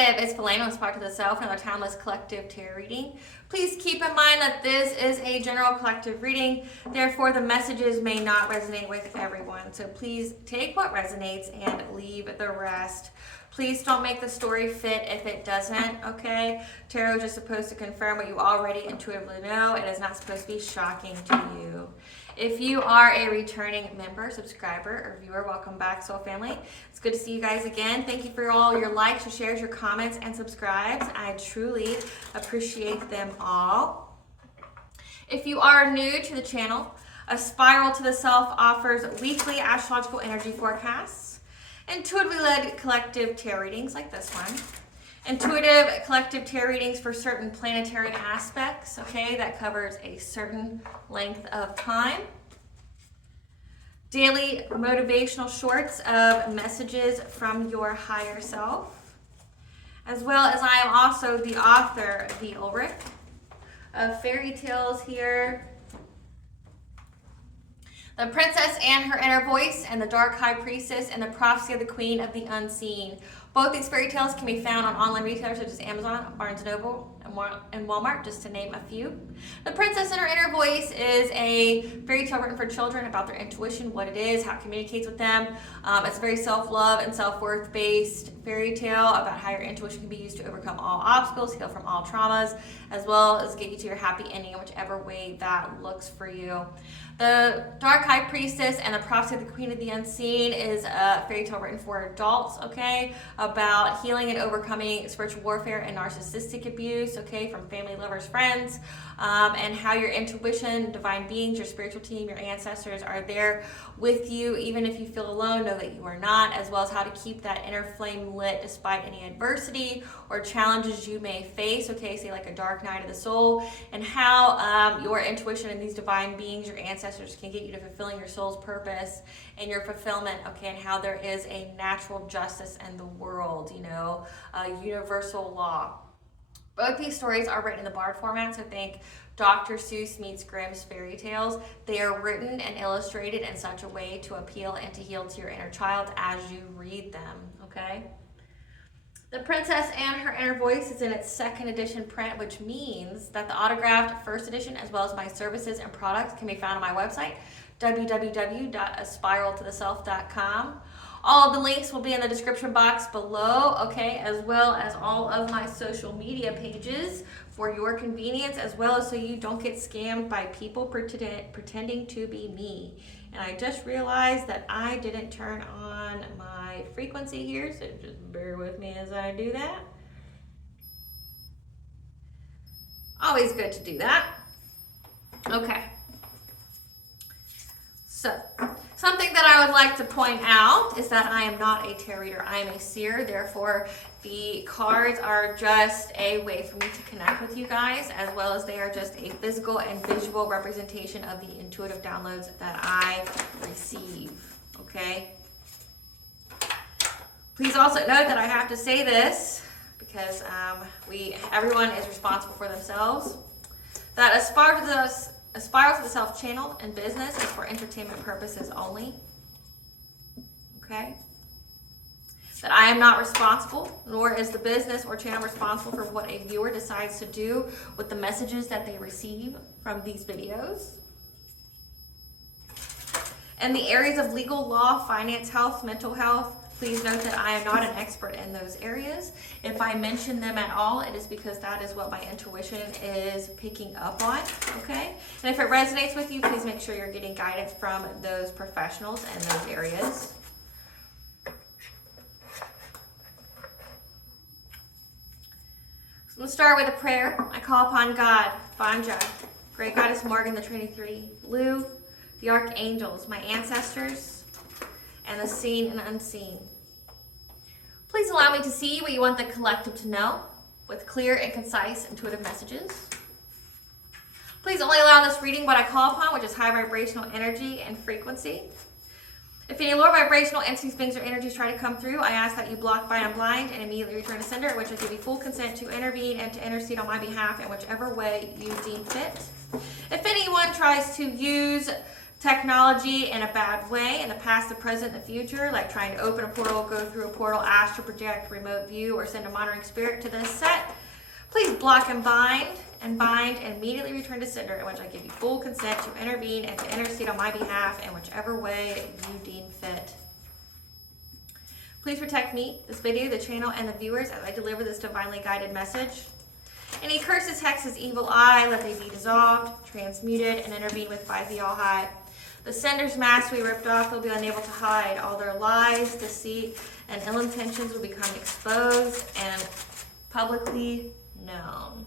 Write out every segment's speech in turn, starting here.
collective, it's Philema, Spark to the Self, another timeless collective tarot reading. Please keep in mind that this is a general collective reading, therefore the messages may not resonate with everyone. So please take what resonates and leave the rest. Please don't make the story fit if it doesn't, okay? Tarot is just supposed to confirm what you already intuitively know. It is not supposed to be shocking to you. If you are a returning member, subscriber, or viewer, welcome back, Soul Family. It's good to see you guys again. Thank you for all your likes, your shares, your comments, and subscribes. I truly appreciate them all. If you are new to the channel, A Spiral to the Self offers weekly astrological energy forecasts, intuitively led collective tarot readings like this one, intuitive collective tarot readings for certain planetary aspects, okay, that covers a certain length of time, daily motivational shorts of messages from your higher self, as well as I am also the author, the Ulrich, of fairy tales here, The Princess and Her Inner Voice, and The Dark High Priestess, and The Prophecy of the Queen of the Unseen. Both these fairy tales can be found on online retailers such as Amazon, Barnes & Noble, and Walmart, just to name a few. The Princess and Her Inner Voice is a fairy tale written for children about their intuition, what it is, how it communicates with them. It's a very self-love and self-worth based fairy tale about how your intuition can be used to overcome all obstacles, heal from all traumas, as well as get you to your happy ending in whichever way that looks for you. The Dark High Priestess and The Prophecy of the Queen of the Unseen is a fairy tale written for adults, okay, about healing and overcoming spiritual warfare and narcissistic abuse, okay, from family, lovers, friends, and how your intuition, divine beings, your spiritual team, your ancestors are there with you, even if you feel alone, know that you are not, as well as how to keep that inner flame lit despite any adversity or challenges you may face, okay, say like a dark night of the soul, and how your intuition and these divine beings, your ancestors, can get you to fulfilling your soul's purpose and your fulfillment, okay, and how there is a natural justice in the world, you know, a universal law. Both these stories are written in the Bard format, so think Dr. Seuss meets Grimm's fairy tales. They are written and illustrated in such a way to appeal and to heal to your inner child as you read them, okay? The Princess and Her Inner Voice is in its second edition print, which means that the autographed first edition, as well as my services and products, can be found on my website, www.aspiraltotheself.com. All of the links will be in the description box below, okay, as well as all of my social media pages for your convenience, as well as so you don't get scammed by people pretending to be me. And I just realized that I didn't turn on my frequency here, so just bear with me as I do that. Always good to do that. Okay. So, something that I would like to point out is that I am not a tarot reader. I am a seer. Therefore, the cards are just a way for me to connect with you guys, as well as they are just a physical and visual representation of the intuitive downloads that I receive, okay? Please also note that I have to say this because everyone is responsible for themselves, that A Spiral to the Self channel and business is for entertainment purposes only, okay? That I am not responsible, nor is the business or channel responsible for what a viewer decides to do with the messages that they receive from these videos. In the areas of legal, law, finance, health, mental health, please note that I am not an expert in those areas. If I mention them at all, it is because that is what my intuition is picking up on, okay? And if it resonates with you, please make sure you're getting guidance from those professionals in those areas. Let's start with a prayer. I call upon God, Banja, Great Goddess Morgan, the Trinity Three, Lou, the Archangels, my ancestors, and the seen and unseen. Please allow me to see what you want the collective to know with clear and concise intuitive messages. Please only allow this reading what I call upon, which is high vibrational energy and frequency. If any lower vibrational entities, beings, or energies try to come through, I ask that you block, bind, and blind, and immediately return to sender, which I give you full consent to intervene and to intercede on my behalf in whichever way you deem fit. If anyone tries to use technology in a bad way, in the past, the present, the future, like trying to open a portal, go through a portal, astral project, remote view, or send a monitoring spirit to this set, please block and bind, and immediately return to sender, in which I give you full consent to intervene and to intercede on my behalf in whichever way you deem fit. Please protect me, this video, the channel, and the viewers as I deliver this divinely guided message. Any curses, hexes, evil eye, let they be dissolved, transmuted, and intervened with by the All High. The sender's mask we ripped off will be unable to hide. All their lies, deceit, and ill intentions will become exposed and publicly known.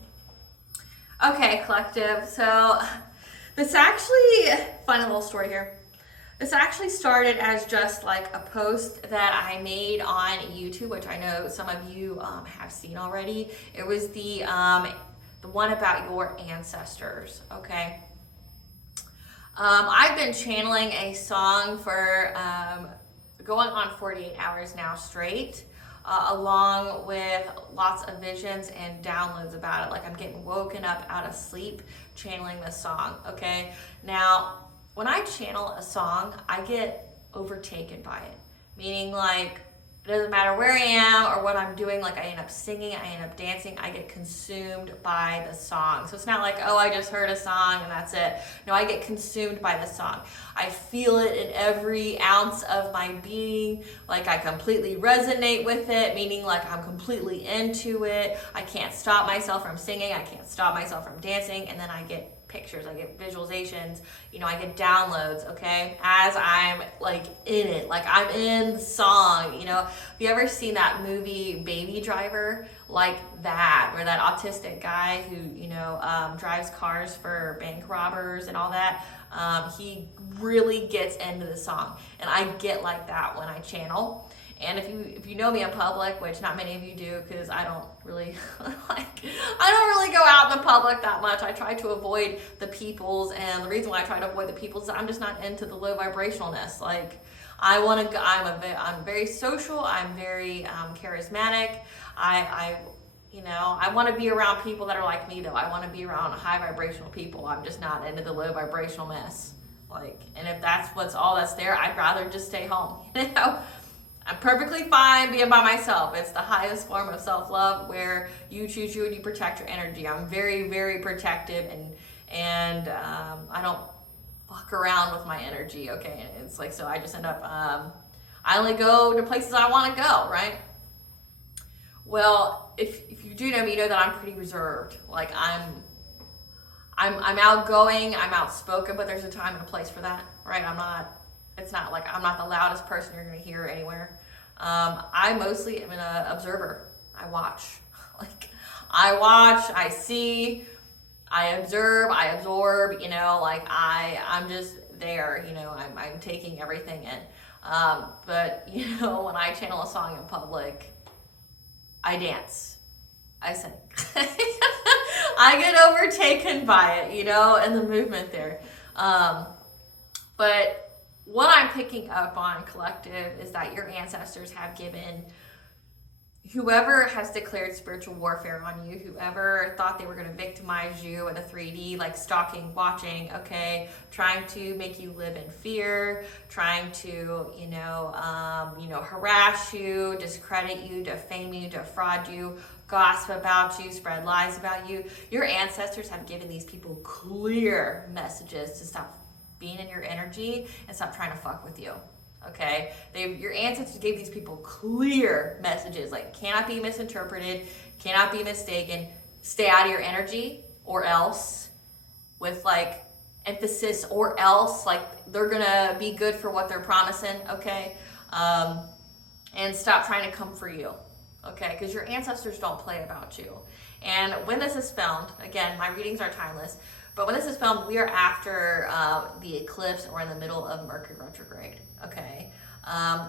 Okay, collective. So this actually, funny little story here. This actually started as just like a post that I made on YouTube, which I know some of you have seen already. It was the one about your ancestors, okay? I've been channeling a song for going on 48 hours now straight, along with lots of visions and downloads about it. Like I'm getting woken up out of sleep channeling this song, okay? Now, when I channel a song, I get overtaken by it. Meaning like, it doesn't matter where I am or what I'm doing, like I end up singing, I end up dancing, I get consumed by the song. So it's not like, oh, I just heard a song and that's it. No, I get consumed by the song. I feel it in every ounce of my being, like I completely resonate with it, meaning like I'm completely into it. I can't stop myself from singing, I can't stop myself from dancing, and then I get pictures, I get visualizations, you know, I get downloads, okay, as I'm like in it, like I'm in the song, you know. Have you ever seen that movie Baby Driver? Like that, where that autistic guy who, you know, drives cars for bank robbers and all that, he really gets into the song, and I get like that when I channel. And if you know me in public, which not many of you do, because I don't really go out in the public that much. I try to avoid the peoples, and the reason why I try to avoid the peoples is I'm just not into the low vibrationalness. Like I'm very social. I'm very charismatic. I want to be around people that are like me, though. I want to be around high vibrational people. I'm just not into the low vibrational mess. Like, and if that's all that's there, I'd rather just stay home. You know. I'm perfectly fine being by myself. It's the highest form of self-love, where you choose you and you protect your energy. I'm very, very protective, and I don't fuck around with my energy, okay? And it's like, so I just end up, I only go to places I want to go, right? Well, if you do know me, you know that I'm pretty reserved. Like I'm outgoing, I'm outspoken, but there's a time and a place for that, right? It's not like I'm not the loudest person you're going to hear anywhere. I mostly am an observer. I watch. Like, I watch, I see, I observe, I absorb, you know, like I'm just there, you know, I'm taking everything in. But, you know, when I channel a song in public, I dance. I sing. I get overtaken by it, you know, and the movement there. But what I'm picking up on, collective, is that your ancestors have given whoever has declared spiritual warfare on you, whoever thought they were going to victimize you in a 3D, like stalking, watching, okay, trying to make you live in fear, trying to, harass you, discredit you, defame you, defraud you, gossip about you, spread lies about you. Your ancestors have given these people clear messages to stop being in your energy and stop trying to fuck with you. Okay, your ancestors gave these people clear messages, like cannot be misinterpreted, cannot be mistaken, stay out of your energy, or else, with like emphasis, or else, like they're gonna be good for what they're promising, okay? And stop trying to come for you, okay? Because your ancestors don't play about you. And when this is filmed, again, my readings are timeless, but when this is filmed, we are after the eclipse, or in the middle of Mercury retrograde. Okay,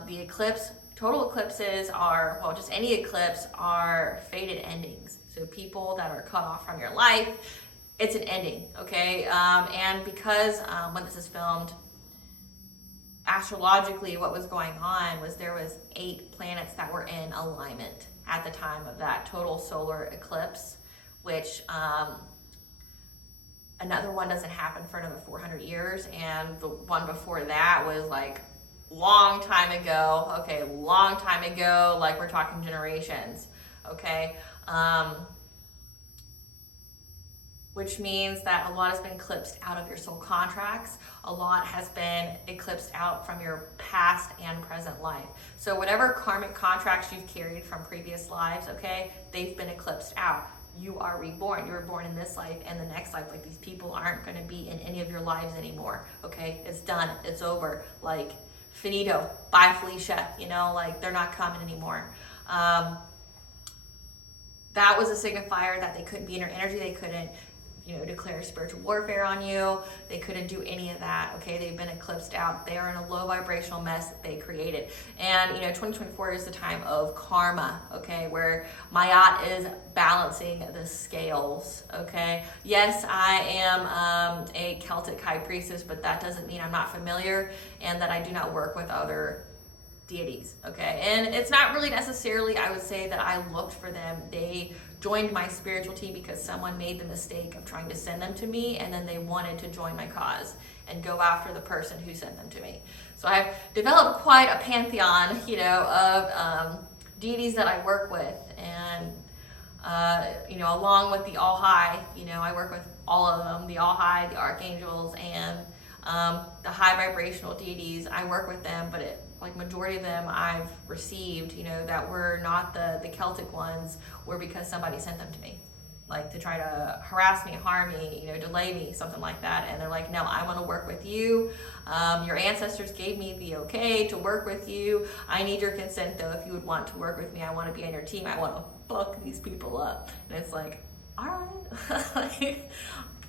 the eclipse, total eclipses are, well, just any eclipse are fated endings. So people that are cut off from your life, it's an ending, okay? And because when this is filmed, astrologically what was going on was there was 8 planets that were in alignment at the time of that total solar eclipse, which another one doesn't happen for another 400 years, and the one before that was like long time ago. Okay, long time ago, like we're talking generations. Okay, which means that a lot has been eclipsed out of your soul contracts. A lot has been eclipsed out from your past and present life. So whatever karmic contracts you've carried from previous lives, okay, they've been eclipsed out. You are reborn. You were born in this life and the next life. Like, these people aren't going to be in any of your lives anymore. Okay, it's done. It's over. Like, finito. Bye, Felicia. You know, like, they're not coming anymore. That was a signifier that they couldn't be in your energy. They couldn't, you know, declare spiritual warfare on you. They couldn't do any of that. Okay, they've been eclipsed out. They are in a low vibrational mess that they created. And you know, 2024 is the time of karma. Okay, where Mayat is balancing the scales. Okay, yes, I am a Celtic high priestess, but that doesn't mean I'm not familiar and that I do not work with other deities. Okay, and it's not really necessarily, I would say, that I looked for them. They joined my spiritual team because someone made the mistake of trying to send them to me, and then they wanted to join my cause and go after the person who sent them to me. So I've developed quite a pantheon, you know, of deities that I work with, and you know, along with the All High, you know, I work with all of them, the All High, the archangels, and the high vibrational deities. I work with them, but like majority of them I've received, you know, that were not the Celtic ones, were because somebody sent them to me, like to try to harass me, harm me, you know, delay me, something like that. And they're like, no, I want to work with you. Your ancestors gave me the okay to work with you. I need your consent though. If you would want to work with me, I want to be on your team. I want to fuck these people up. And it's like, all right. Like,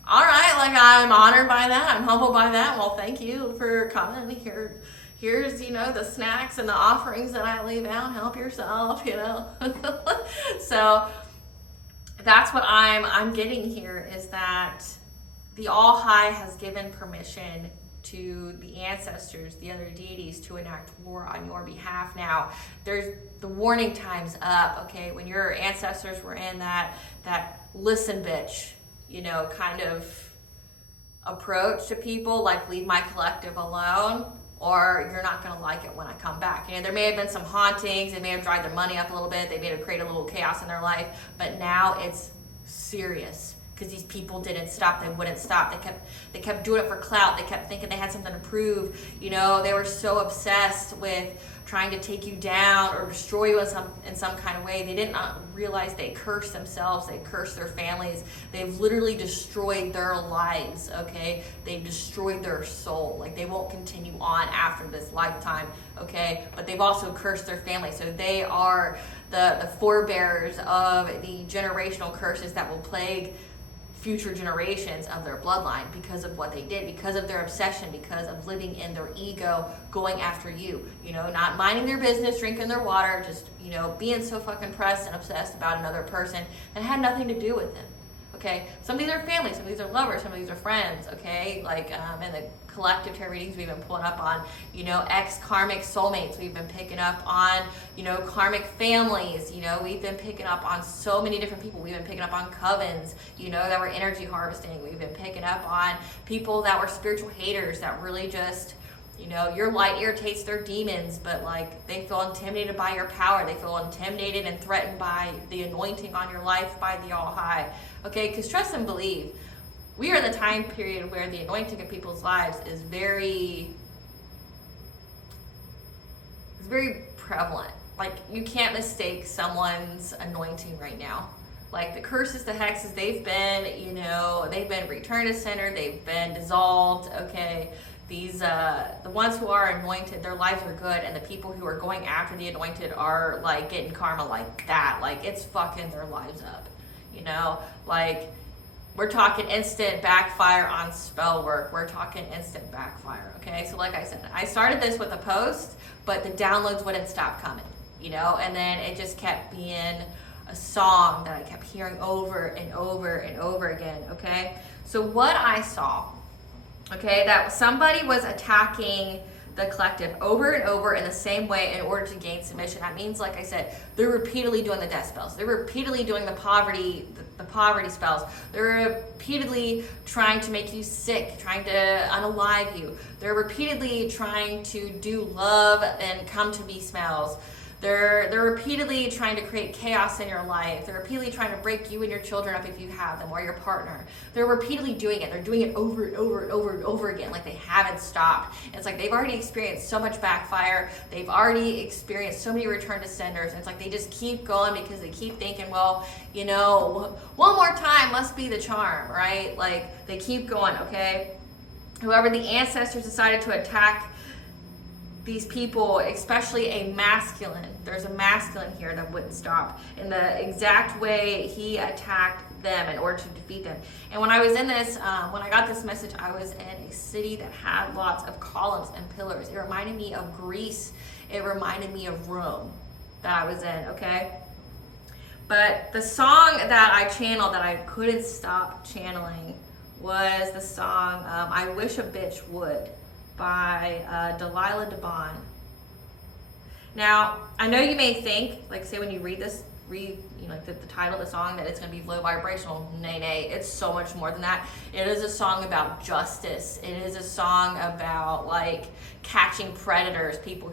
all right, like, I'm honored by that. I'm humbled by that. Well, thank you for coming here. Here's, you know, the snacks and the offerings that I leave out. Help yourself, you know. So that's what I'm getting here, is that the All High has given permission to the ancestors, the other deities, to enact war on your behalf. Now, there's the warning time's up, okay? When your ancestors were in that listen bitch, you know, kind of approach to people, like, leave my collective alone, or you're not going to like it when I come back. You know, there may have been some hauntings, they may have dried their money up a little bit, they may have created a little chaos in their life, but now it's serious, because these people didn't stop. They wouldn't stop. They kept doing it for clout. They kept thinking they had something to prove. You know, they were so obsessed with trying to take you down or destroy you in some kind of way. They did not realize they cursed themselves. They cursed their families. They've literally destroyed their lives, okay? They've destroyed their soul. Like, they won't continue on after this lifetime, okay? But they've also cursed their family. So they are the forebearers of the generational curses that will plague future generations of their bloodline, because of what they did, because of their obsession, because of living in their ego, going after you, you know, not minding their business, drinking their water, just, you know, being so fucking pressed and obsessed about another person that had nothing to do with them. Okay, some of these are family, some of these are lovers, some of these are friends, okay? Like, in the collective tarot readings we've been pulling up on, you know, ex-karmic soulmates. We've been picking up on, you know, karmic families. You know, we've been picking up on so many different people. We've been picking up on covens, you know, that were energy harvesting. We've been picking up on people that were spiritual haters, that really just, you know, your light irritates their demons, but like, they feel intimidated by your power. They feel intimidated and threatened by the anointing on your life by the All High. Okay, because trust and believe, we are in the time period where the anointing of people's lives is very prevalent. Like, you can't mistake someone's anointing right now. Like, the curses, the hexes, they've been, you know, they've been returned to center, they've been dissolved, okay? These, the ones who are anointed, their lives are good, and the people who are going after the anointed are, like, getting karma like that. Like, it's fucking their lives up, you know? Like, we're talking instant backfire on spell work. We're talking instant backfire, okay? So like I said, I started this with a post, but the downloads wouldn't stop coming, you know? And then it just kept being a song that I kept hearing over and over and over again, okay? So what I saw, okay, that somebody was attacking the collective over and over in the same way in order to gain submission. That means, like I said, they're repeatedly doing the death spells. They're repeatedly doing the poverty spells. They're repeatedly trying to make you sick, trying to unalive you. They're repeatedly trying to do love and come to be smells. They're repeatedly trying to create chaos in your life. They're repeatedly trying to break you and your children up if you have them, or your partner. They're repeatedly doing it. They're doing it over and over and over and over again, like they haven't stopped. And it's like they've already experienced so much backfire. They've already experienced so many return to senders. And it's like they just keep going because they keep thinking, well, you know, one more time must be the charm, right? Like they keep going, okay? However, the ancestors decided to attack these people, especially a masculine. There's a masculine here that wouldn't stop in the exact way he attacked them in order to defeat them. And when I was in this, when I got this message, I was in a city that had lots of columns and pillars. It reminded me of Greece. It reminded me of Rome that I was in, okay? But the song that I channeled that I couldn't stop channeling was the song I Wish a Bitch Would by Delilah DeBon. Now, I know you may think, like say when you read the title of the song, that it's going to be low vibrational. Nay, it's so much more than that. It is a song about justice. It is a song about like catching predators, people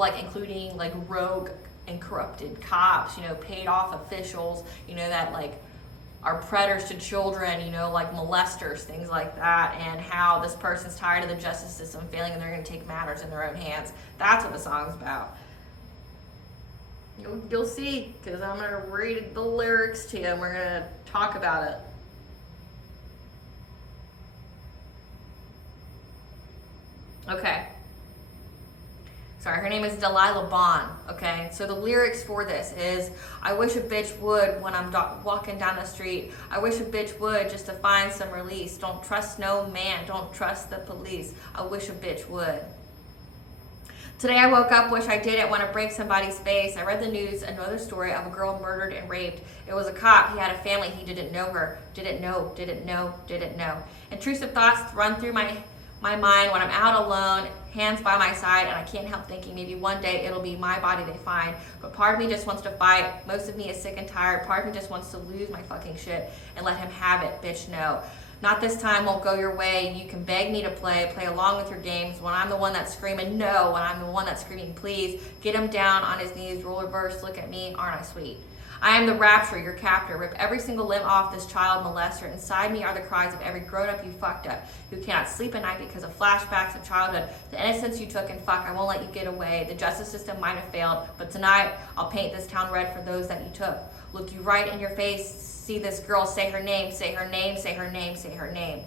like including like rogue and corrupted cops, you know, paid off officials, you know, that like are predators to children, you know, like molesters, things like that, and how this person's tired of the justice system failing and they're going to take matters in their own hands. That's what the song's about. You'll see, because I'm going to read the lyrics to you and we're going to talk about it. Okay. Sorry, her name is Delilah Bond, okay? So the lyrics for this is, I wish a bitch would when I'm walking down the street. I wish a bitch would just to find some release. Don't trust no man, don't trust the police. I wish a bitch would. Today I woke up, wish I didn't want to break somebody's face. I read the news, another story of a girl murdered and raped. It was a cop, he had a family, he didn't know her. Didn't know. Intrusive thoughts run through my mind when I'm out alone, hands by my side, and I can't help thinking maybe one day it'll be my body they find. But part of me just wants to fight. Most of me is sick and tired. Part of me just wants to lose my fucking shit and let him have it, bitch, no. Not this time, won't go your way. You can beg me to play along with your games. When I'm the one that's screaming no, when I'm the one that's screaming please, get him down on his knees, roll reverse, look at me, aren't I sweet? I am the rapture, your captor. Rip every single limb off this child molester. Inside me are the cries of every grown-up you fucked up, who cannot sleep at night because of flashbacks of childhood. The innocence you took, and fuck, I won't let you get away. The justice system might have failed, but tonight I'll paint this town red for those that you took. Look you right in your face, see this girl, say her name, say her name, say her name, say her name.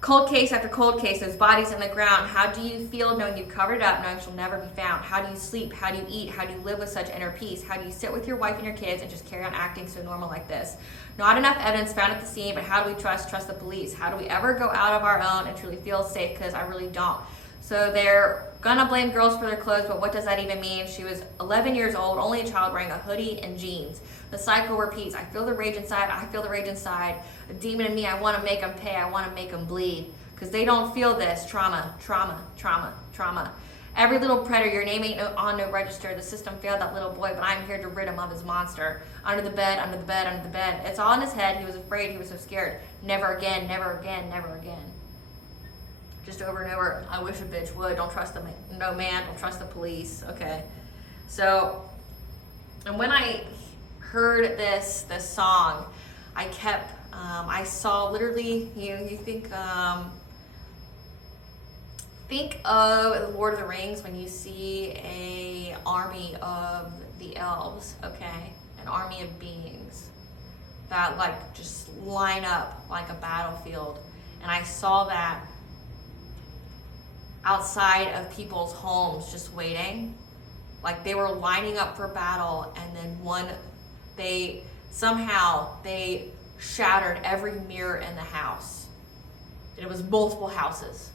Cold case after cold case, those bodies in the ground. How do you feel knowing you've covered it up, knowing she'll never be found? How do you sleep? How do you eat? How do you live with such inner peace? How do you sit with your wife and your kids and just carry on acting so normal like this? Not enough evidence found at the scene, but how do we trust the police? How do we ever go out of our own and truly feel safe? Because I really don't. So they're gonna blame girls for their clothes, but what does that even mean? She was 11 years old, only a child, wearing a hoodie and jeans. The cycle repeats. I feel the rage inside. I feel the rage inside. A demon in me. I want to make them pay. I want to make them bleed. Because they don't feel this. Trauma. Every little predator, your name ain't on no register. The system failed that little boy, but I'm here to rid him of his monster. Under the bed. It's all in his head. He was afraid. He was so scared. Never again. Just over and over. I wish a bitch would. Don't trust no man. Don't trust the police. Okay. So, and when I heard this song, I kept, I saw literally, you think of the Lord of the Rings when you see a army of the elves, okay? An army of beings that like just line up like a battlefield. And I saw that outside of people's homes just waiting. Like they were lining up for battle, and then they shattered every mirror in the house. And it was multiple houses.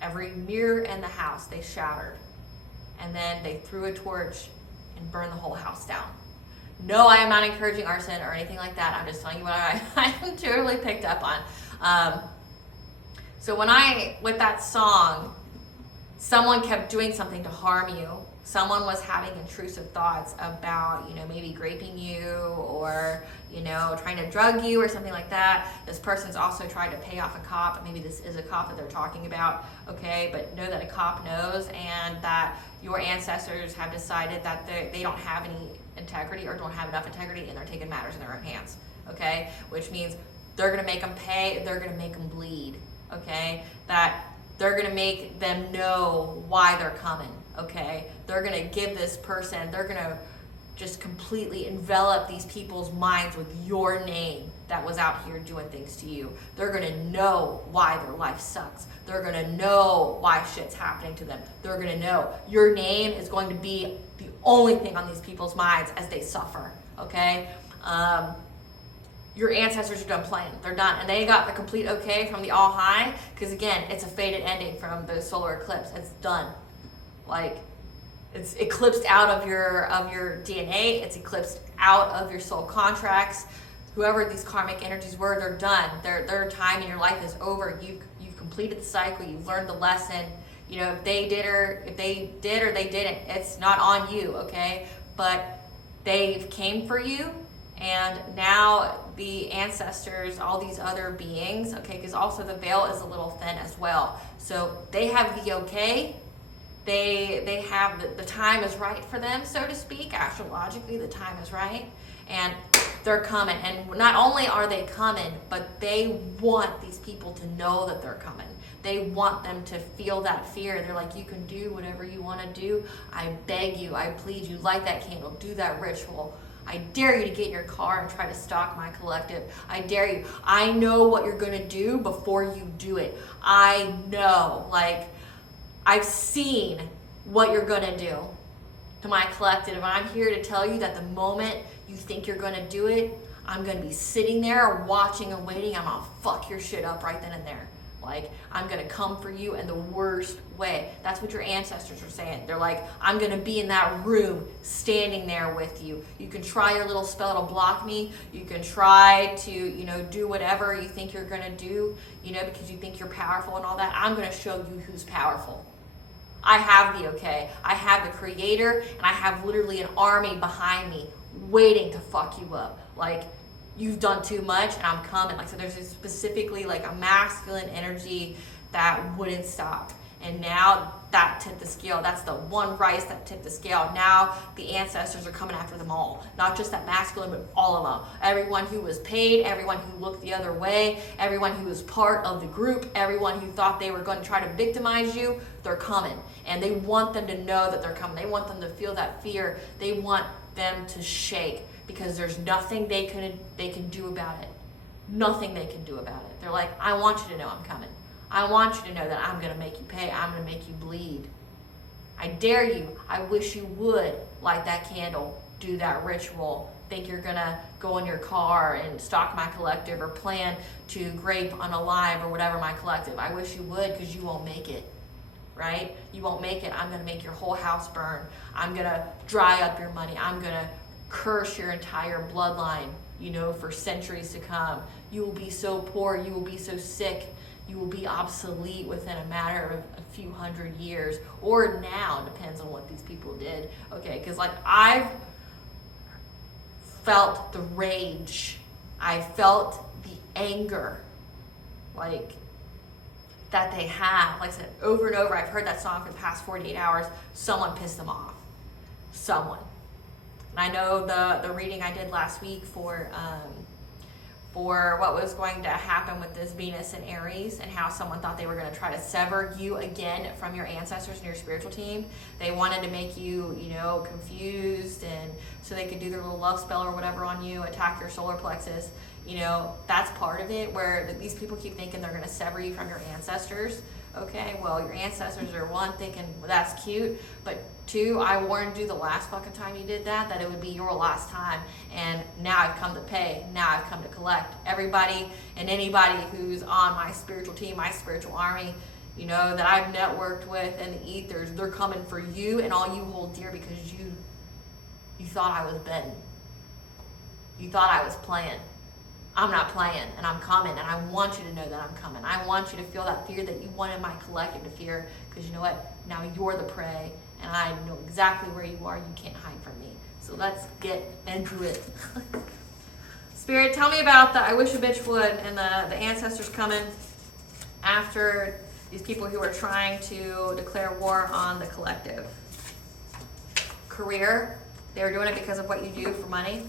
Every mirror in the house they shattered. And then they threw a torch and burned the whole house down. No, I am not encouraging arson or anything like that. I'm just telling you what I totally picked up on. So with that song, someone kept doing something to harm you. Someone was having intrusive thoughts about, maybe raping you or, trying to drug you or something like that. This person's also tried to pay off a cop. Maybe this is a cop that they're talking about, okay? But know that a cop knows, and that your ancestors have decided that they don't have any integrity or don't have enough integrity, and they're taking matters in their own hands, okay? Which means they're gonna make them pay, they're gonna make them bleed, okay? That they're gonna make them know why they're coming, okay? They're gonna give this person, they're gonna just completely envelop these people's minds with your name that was out here doing things to you. They're gonna know why their life sucks. They're gonna know why shit's happening to them. They're gonna know your name is going to be the only thing on these people's minds as they suffer, okay? Your ancestors are done playing. They're done. And they got the complete okay from the all high, because again, it's a fated ending from the solar eclipse. It's done. Like, it's eclipsed out of your DNA. It's eclipsed out of your soul contracts. Whoever these karmic energies were, they're done. Their time in your life is over. You've completed the cycle. You've learned the lesson. If they did or they didn't, it's not on you, okay? But they came for you. And now the ancestors, all these other beings, okay, because also the veil is a little thin as well. So they have the okay. They have the time is right for them, so to speak. Astrologically, the time is right. And they're coming. And not only are they coming, but they want these people to know that they're coming. They want them to feel that fear. They're like, you can do whatever you want to do. I beg you, I plead you, light that candle, do that ritual. I dare you to get in your car and try to stalk my collective. I dare you. I know what you're going to do before you do it. I know. Like, I've seen what you're going to do to my collective. And I'm here to tell you that the moment you think you're going to do it, I'm going to be sitting there watching and waiting. I'm going to fuck your shit up right then and there. Like, I'm going to come for you in the worst way. That's what your ancestors are saying. They're like, I'm going to be in that room standing there with you. You can try your little spell to block me. You can try to, do whatever you think you're going to do, because you think you're powerful and all that. I'm going to show you who's powerful. I have the okay. I have the creator, and I have literally an army behind me waiting to fuck you up. Like, you've done too much and I'm coming. Like, so there's specifically like a masculine energy that wouldn't stop. And now that tipped the scale. That's the one rice that tipped the scale. Now the ancestors are coming after them all. Not just that masculine, but all of them. Everyone who was paid, everyone who looked the other way, everyone who was part of the group, everyone who thought they were going to try to victimize you, they're coming. And they want them to know that they're coming. They want them to feel that fear. They want them to shake. Because there's nothing they can do about it. Nothing they can do about it. They're like, I want you to know I'm coming. I want you to know that I'm going to make you pay. I'm going to make you bleed. I dare you. I wish you would light that candle, do that ritual, think you're going to go in your car and stalk my collective or plan to grape, unalive, or whatever my collective. I wish you would, because you won't make it. Right? You won't make it. I'm going to make your whole house burn. I'm going to dry up your money. I'm going to curse your entire bloodline, for centuries to come. You will be so poor, you will be so sick, you will be obsolete within a matter of a few hundred years, or now, depends on what these people did, okay? Because like, I've felt the rage, I felt the anger, like, that they have. Like I said, over and over, I've heard that song for the past 48 hours, someone pissed them off. Someone. And I know the reading I did last week for what was going to happen with this Venus and Aries, and how someone thought they were going to try to sever you again from your ancestors and your spiritual team. They wanted to make you, confused, and so they could do their little love spell or whatever on you, attack your solar plexus. That's part of it, where these people keep thinking they're going to sever you from your ancestors. Okay, well, your ancestors are one, thinking, well, that's cute, but two, I warned you the last fucking time you did that it would be your last time, and now I've come to pay, now I've come to collect. Everybody and anybody who's on my spiritual team, my spiritual army, that I've networked with in the ethers, they're coming for you and all you hold dear, because you thought I was betting. You thought I was playing. I'm not playing and I'm coming, and I want you to know that I'm coming. I want you to feel that fear that you wanted my collective to fear, because you know what? Now you're the prey, and I know exactly where you are. You can't hide from me. So let's get into it. Spirit, tell me about the I wish a bitch would and the ancestors coming after these people who are trying to declare war on the collective. Career, they were doing it because of what you do for money.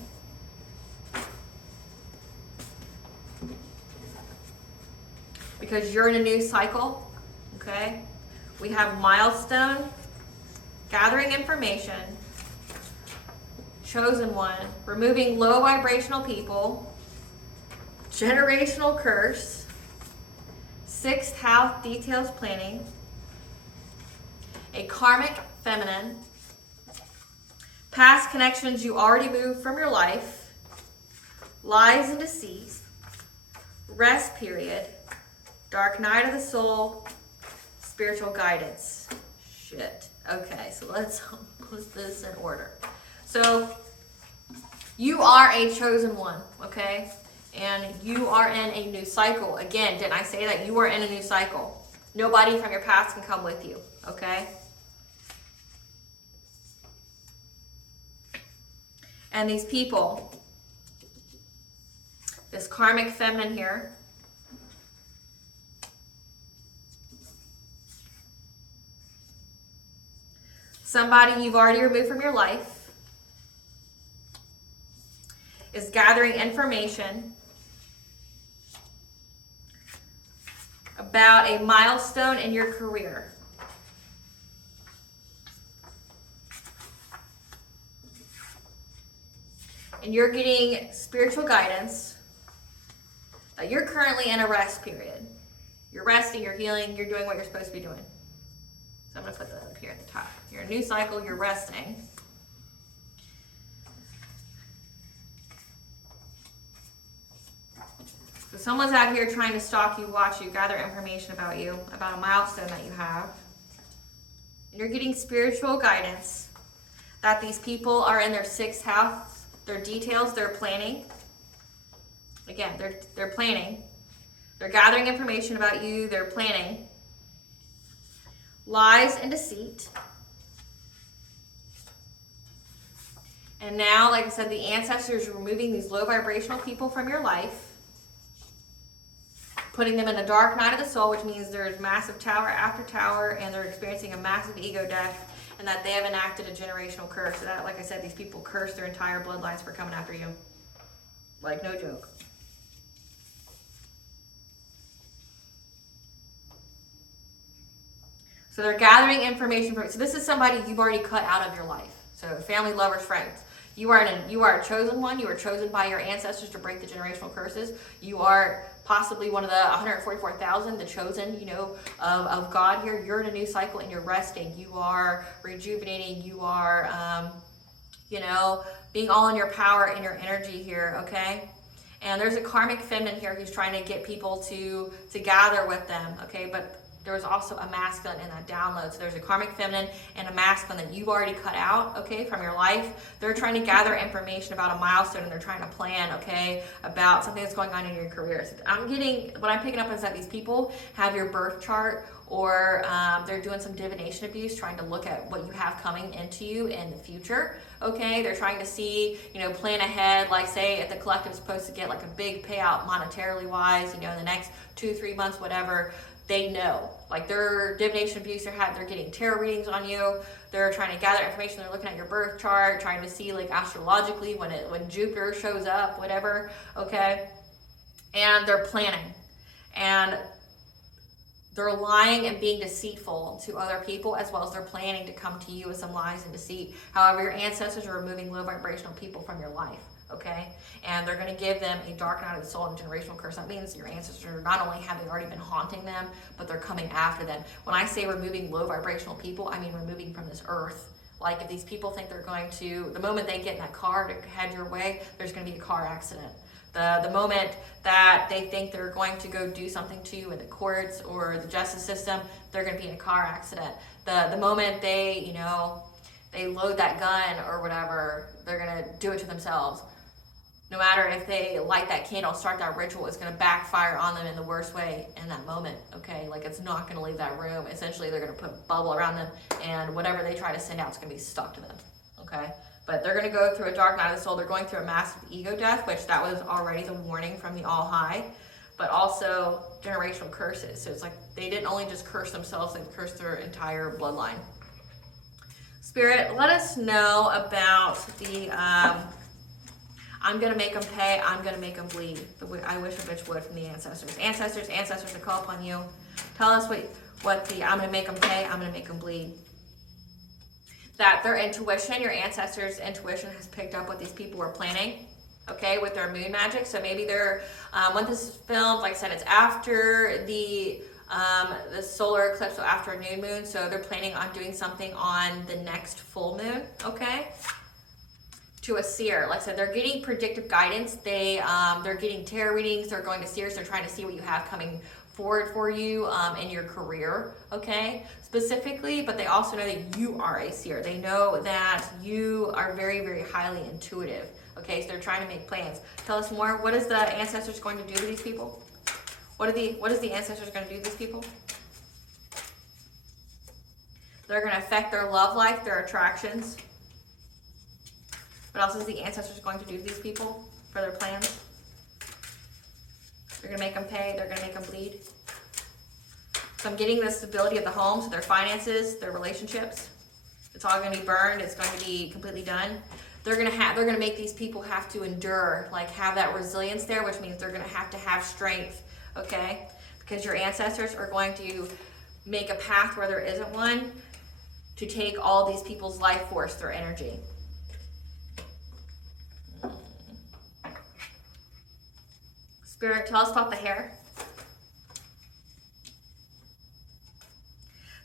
Because you're in a new cycle, okay? We have milestone, gathering information, chosen one, removing low vibrational people, generational curse, 6th house details planning, a karmic feminine, past connections you already moved from your life, lies and deceit, rest period, dark night of the soul, spiritual guidance. Shit. Okay, so let's put this in order. So you are a chosen one, okay? And you are in a new cycle. Again, didn't I say that you are in a new cycle? Nobody from your past can come with you, okay? And these people, this karmic feminine here, somebody you've already removed from your life, is gathering information about a milestone in your career. And you're getting spiritual guidance that you're currently in a rest period. You're resting, you're healing, you're doing what you're supposed to be doing. So I'm going to put that up here at the top. You're in a new cycle, you're resting. So someone's out here trying to stalk you, watch you, gather information about you, about a milestone that you have. And you're getting spiritual guidance that these people are in their 6th house, their details, they're planning. Again, they're planning. They're gathering information about you, they're planning. Lies and deceit. And now, like I said, the ancestors are removing these low vibrational people from your life, putting them in a dark night of the soul, which means there's massive tower after tower, and they're experiencing a massive ego death, and that they have enacted a generational curse. So that, like I said, these people curse their entire bloodlines for coming after you. Like, no joke. So they're gathering information from, so this is somebody you've already cut out of your life. So family, lovers, friends. You are a chosen one. You were chosen by your ancestors to break the generational curses. You are possibly one of the 144,000, the chosen, of God here. You're in a new cycle and you're resting. You are rejuvenating. You are, being all in your power and your energy here, okay? And there's a karmic feminine here who's trying to get people to gather with them, okay? But there was also a masculine in that download. So there's a karmic feminine and a masculine that you've already cut out, okay, from your life. They're trying to gather information about a milestone, and they're trying to plan, okay, about something that's going on in your career. So what I'm picking up is that these people have your birth chart, or they're doing some divination abuse, trying to look at what you have coming into you in the future, okay? They're trying to see, plan ahead, like say if the collective is supposed to get like a big payout monetarily wise, in the next 2-3 months, whatever. They know, like their divination abuse they're getting tarot readings on you. They're trying to gather information. They're looking at your birth chart, trying to see like astrologically when Jupiter shows up, whatever, okay? And they're planning, and they're lying and being deceitful to other people, as well as they're planning to come to you with some lies and deceit. However, your ancestors are removing low vibrational people from your life, okay? And they're going to give them a dark night of the soul and generational curse. That means your ancestors, not only have they already been haunting them, but they're coming after them. When I say removing low vibrational people, I mean removing from this earth. Like if these people think they're going to, the moment they get in that car to head your way, there's going to be a car accident. The moment that they think they're going to go do something to you in the courts or the justice system, they're going to be in a car accident. The moment they, they load that gun or whatever, they're going to do it to themselves. no matter if they light that candle, start that ritual, it's going to backfire on them in the worst way in that moment, okay? Like, it's not going to leave that room. Essentially, they're going to put a bubble around them, and whatever they try to send out is going to be stuck to them, okay? But they're going to go through a dark night of the soul. They're going through a massive ego death, which that was already the warning from the All High, but also generational curses. So it's like they didn't only just curse themselves, they've cursed their entire bloodline. Spirit, let us know about the... I'm going to make them pay. I'm going to make them bleed. I wish a bitch would from the ancestors. Ancestors, I call upon you. Tell us what the I'm going to make them pay. I'm going to make them bleed. That their intuition, your ancestors' intuition has picked up what these people were planning, okay, with their moon magic. So maybe they're, when this is filmed, like I said, it's after the solar eclipse, so after a new moon. So they're planning on doing something on the next full moon, okay? To a seer, like I said, they're getting predictive guidance. They're getting tarot readings. They're going to seers. They're trying to see what you have coming forward for you in your career, okay, specifically. But they also know that you are a seer. They know that you are very, very highly intuitive, okay. So they're trying to make plans. Tell us more. What is the ancestors going to do to these people? What is the ancestors going to do to these people? They're going to affect their love life, their attractions. What else is the ancestors going to do to these people for their plans? They're going to make them pay. They're going to make them bleed. So I'm getting the stability of the home, so their finances, their relationships. It's all going to be burned. It's going to be completely done. They're going to make these people have to endure, like have that resilience there, which means they're going to have strength, okay? Because your ancestors are going to make a path where there isn't one to take all these people's life force, their energy. Spirit, tell us about the hair.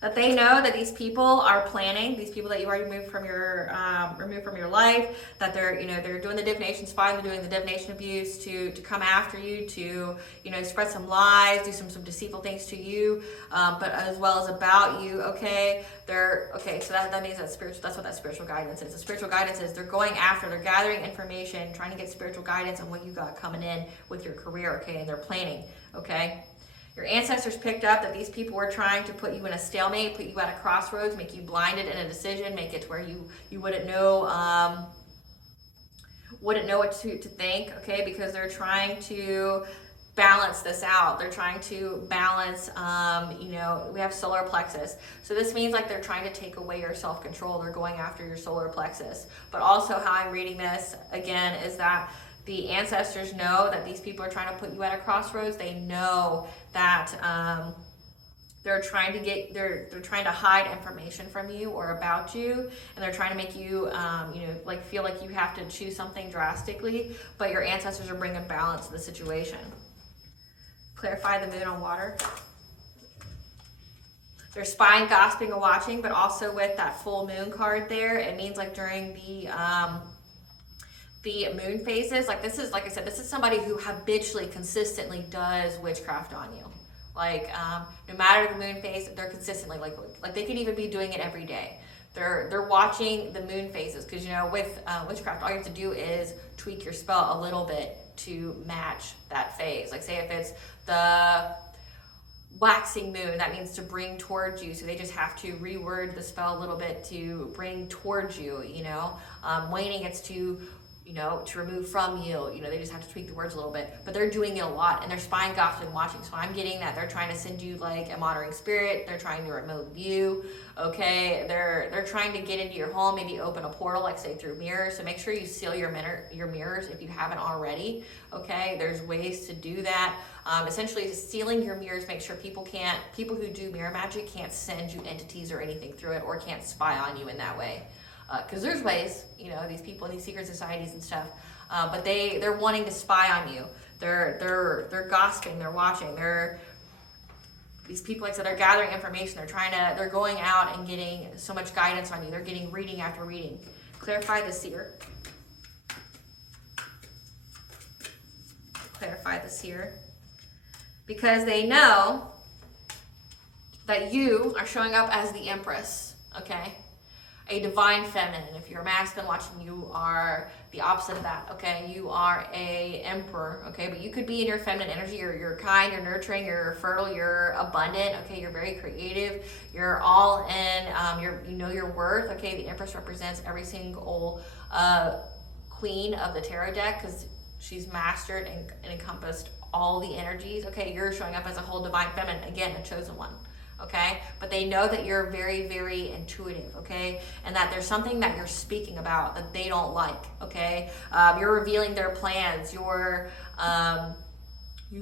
That they know that these people are planning, these people that you already removed from your life, that they're doing the divinations fine, they're doing the divination abuse to come after you, to spread some lies, do some deceitful things to you, but as well as about you, okay? So that means that's what that spiritual guidance is. The spiritual guidance is they're going after, they're gathering information, trying to get spiritual guidance on what you got coming in with your career, okay? And they're planning, okay? Your ancestors picked up that these people were trying to put you in a stalemate, put you at a crossroads, make you blinded in a decision, make it to where you wouldn't know what to think, okay? Because they're trying to balance this out. They're trying to balance, we have solar plexus. So this means like they're trying to take away your self-control. They're going after your solar plexus. But also how I'm reading this, again, is that the ancestors know that these people are trying to put you at a crossroads. They know that they're trying to hide information from you or about you, and they're trying to make you, feel like you have to choose something drastically. But your ancestors are bringing balance to the situation. Clarify the moon on water. They're spying, gossiping, and watching, but also with that full moon card there, it means like during the moon phases, like I said, this is somebody who habitually, consistently does witchcraft on you. Like, no matter the moon phase, they're consistently, like they could even be doing it every day. They're watching the moon phases, because with witchcraft, all you have to do is tweak your spell a little bit to match that phase. Like, say if it's the waxing moon, that means to bring towards you, so they just have to reword the spell a little bit to bring towards you. Waning, it's to remove from you. They just have to tweak the words a little bit, but they're doing it a lot, and they're spying, gossiping, watching. So I'm getting that they're trying to send you like a monitoring spirit. They're trying to remote view, okay? They're trying to get into your home, maybe open a portal, like say through mirrors. So make sure you seal your mirrors if you haven't already, okay? There's ways to do that. Essentially sealing your mirrors, make sure people who do mirror magic can't send you entities or anything through it, or can't spy on you in that way. Because there's ways, these people in these secret societies and stuff, but they're wanting to spy on you. They're gossiping, they're watching, these people, like I said, they're gathering information. They're going out and getting so much guidance on you. They're getting reading after reading. Clarify the seer. Clarify the seer. Because they know that you are showing up as the Empress, okay? a divine feminine. If you're a masculine watching, you are the opposite of that, okay? You are a emperor, okay? But you could be in your feminine energy. You're kind, you're nurturing, you're fertile, you're abundant, okay? You're very creative. You're all in, you know your worth, okay? The Empress represents every single queen of the tarot deck because she's mastered and encompassed all the energies, okay? You're showing up as a whole divine feminine, again, a chosen one. Okay, but they know that you're very, very intuitive, okay, and that there's something that you're speaking about that they don't like, okay. You're revealing their plans. You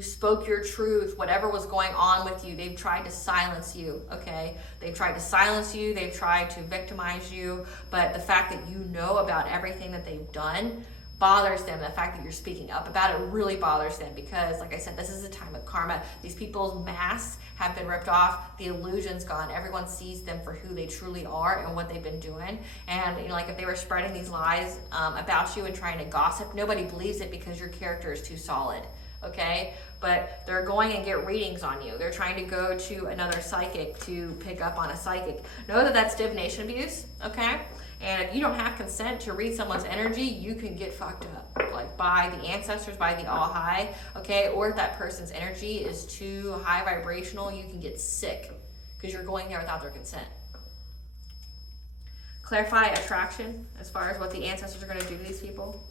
spoke your truth. Whatever was going on with you, they've tried to silence you, okay. They've tried to silence you. They've tried to victimize you. But the fact that you know about everything that they've done bothers them. The fact that you're speaking up about it really bothers them because, like I said, this is a time of karma. These people's masks have been ripped off. The illusion's gone. Everyone sees them for who they truly are and what they've been doing. And, you know, like if they were spreading these lies about you and trying to gossip, nobody believes it because your character is too solid, okay? But they're going and get readings on you. They're trying to go to another psychic to pick up on a psychic. Know that that's divination abuse, okay? And if you don't have consent to read someone's energy, you can get fucked up, like by the ancestors, by the all high, okay? Or if that person's energy is too high vibrational, you can get sick because you're going there without their consent. Clarify attraction as far as what the ancestors are going to do to these people.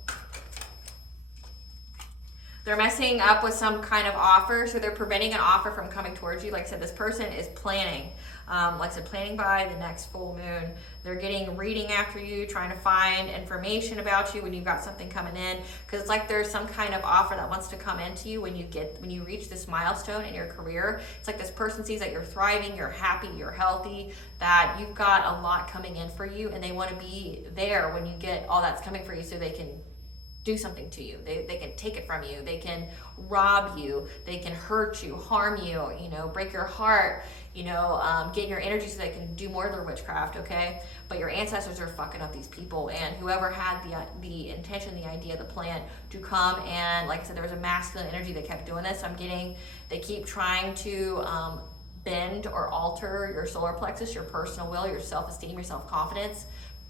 They're messing up with some kind of offer, so they're preventing an offer from coming towards you. Like I said, this person is planning. Like I said, planning by the next full moon. They're getting reading after you, trying to find information about you when you've got something coming in. Because it's like there's some kind of offer that wants to come into you when you reach this milestone in your career. It's like this person sees that you're thriving, you're happy, you're healthy, that you've got a lot coming in for you, and they want to be there when you get all that's coming for you so they can do something to you. They can take it from you. They can rob you. They can hurt you, harm you, you know, break your heart, you know, get in your energy so they can do more of their witchcraft, okay? But your ancestors are fucking up these people, and whoever had the intention, the idea, the plan to come and, like I said, there was a masculine energy that kept doing this. I'm getting, they keep trying to bend or alter your solar plexus, your personal will, your self-esteem, your self-confidence,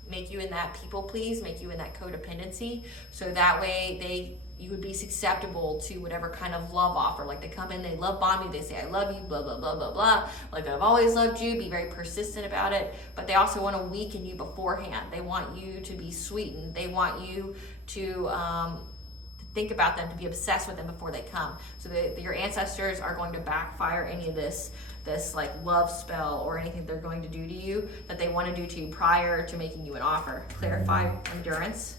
make you in that people please, make you in that codependency, so that way you would be susceptible to whatever kind of love offer. Like they come in, they love bomb you, they say I love you, blah blah blah blah blah, like I've always loved you, be very persistent about it. But they also want to weaken you beforehand. They want you to be sweetened. They want you to think about them, to be obsessed with them before they come. So your ancestors are going to backfire any of this like love spell or anything they're going to do to you that they want to do to you prior to making you an offer. Clarify endurance.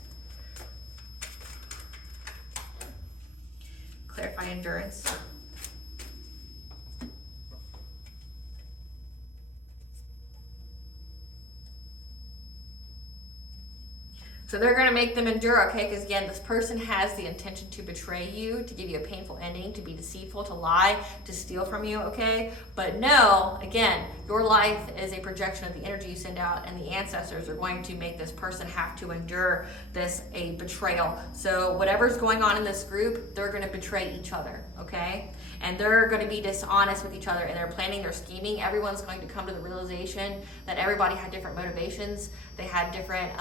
Clarify endurance. So they're going to make them endure, okay? Because again, this person has the intention to betray you, to give you a painful ending, to be deceitful, to lie, to steal from you, okay? But no, again, your life is a projection of the energy you send out, and the ancestors are going to make this person have to endure a betrayal. So whatever's going on in this group, they're going to betray each other, okay? And they're going to be dishonest with each other, and they're planning, they're scheming. Everyone's going to come to the realization that everybody had different motivations. They had different,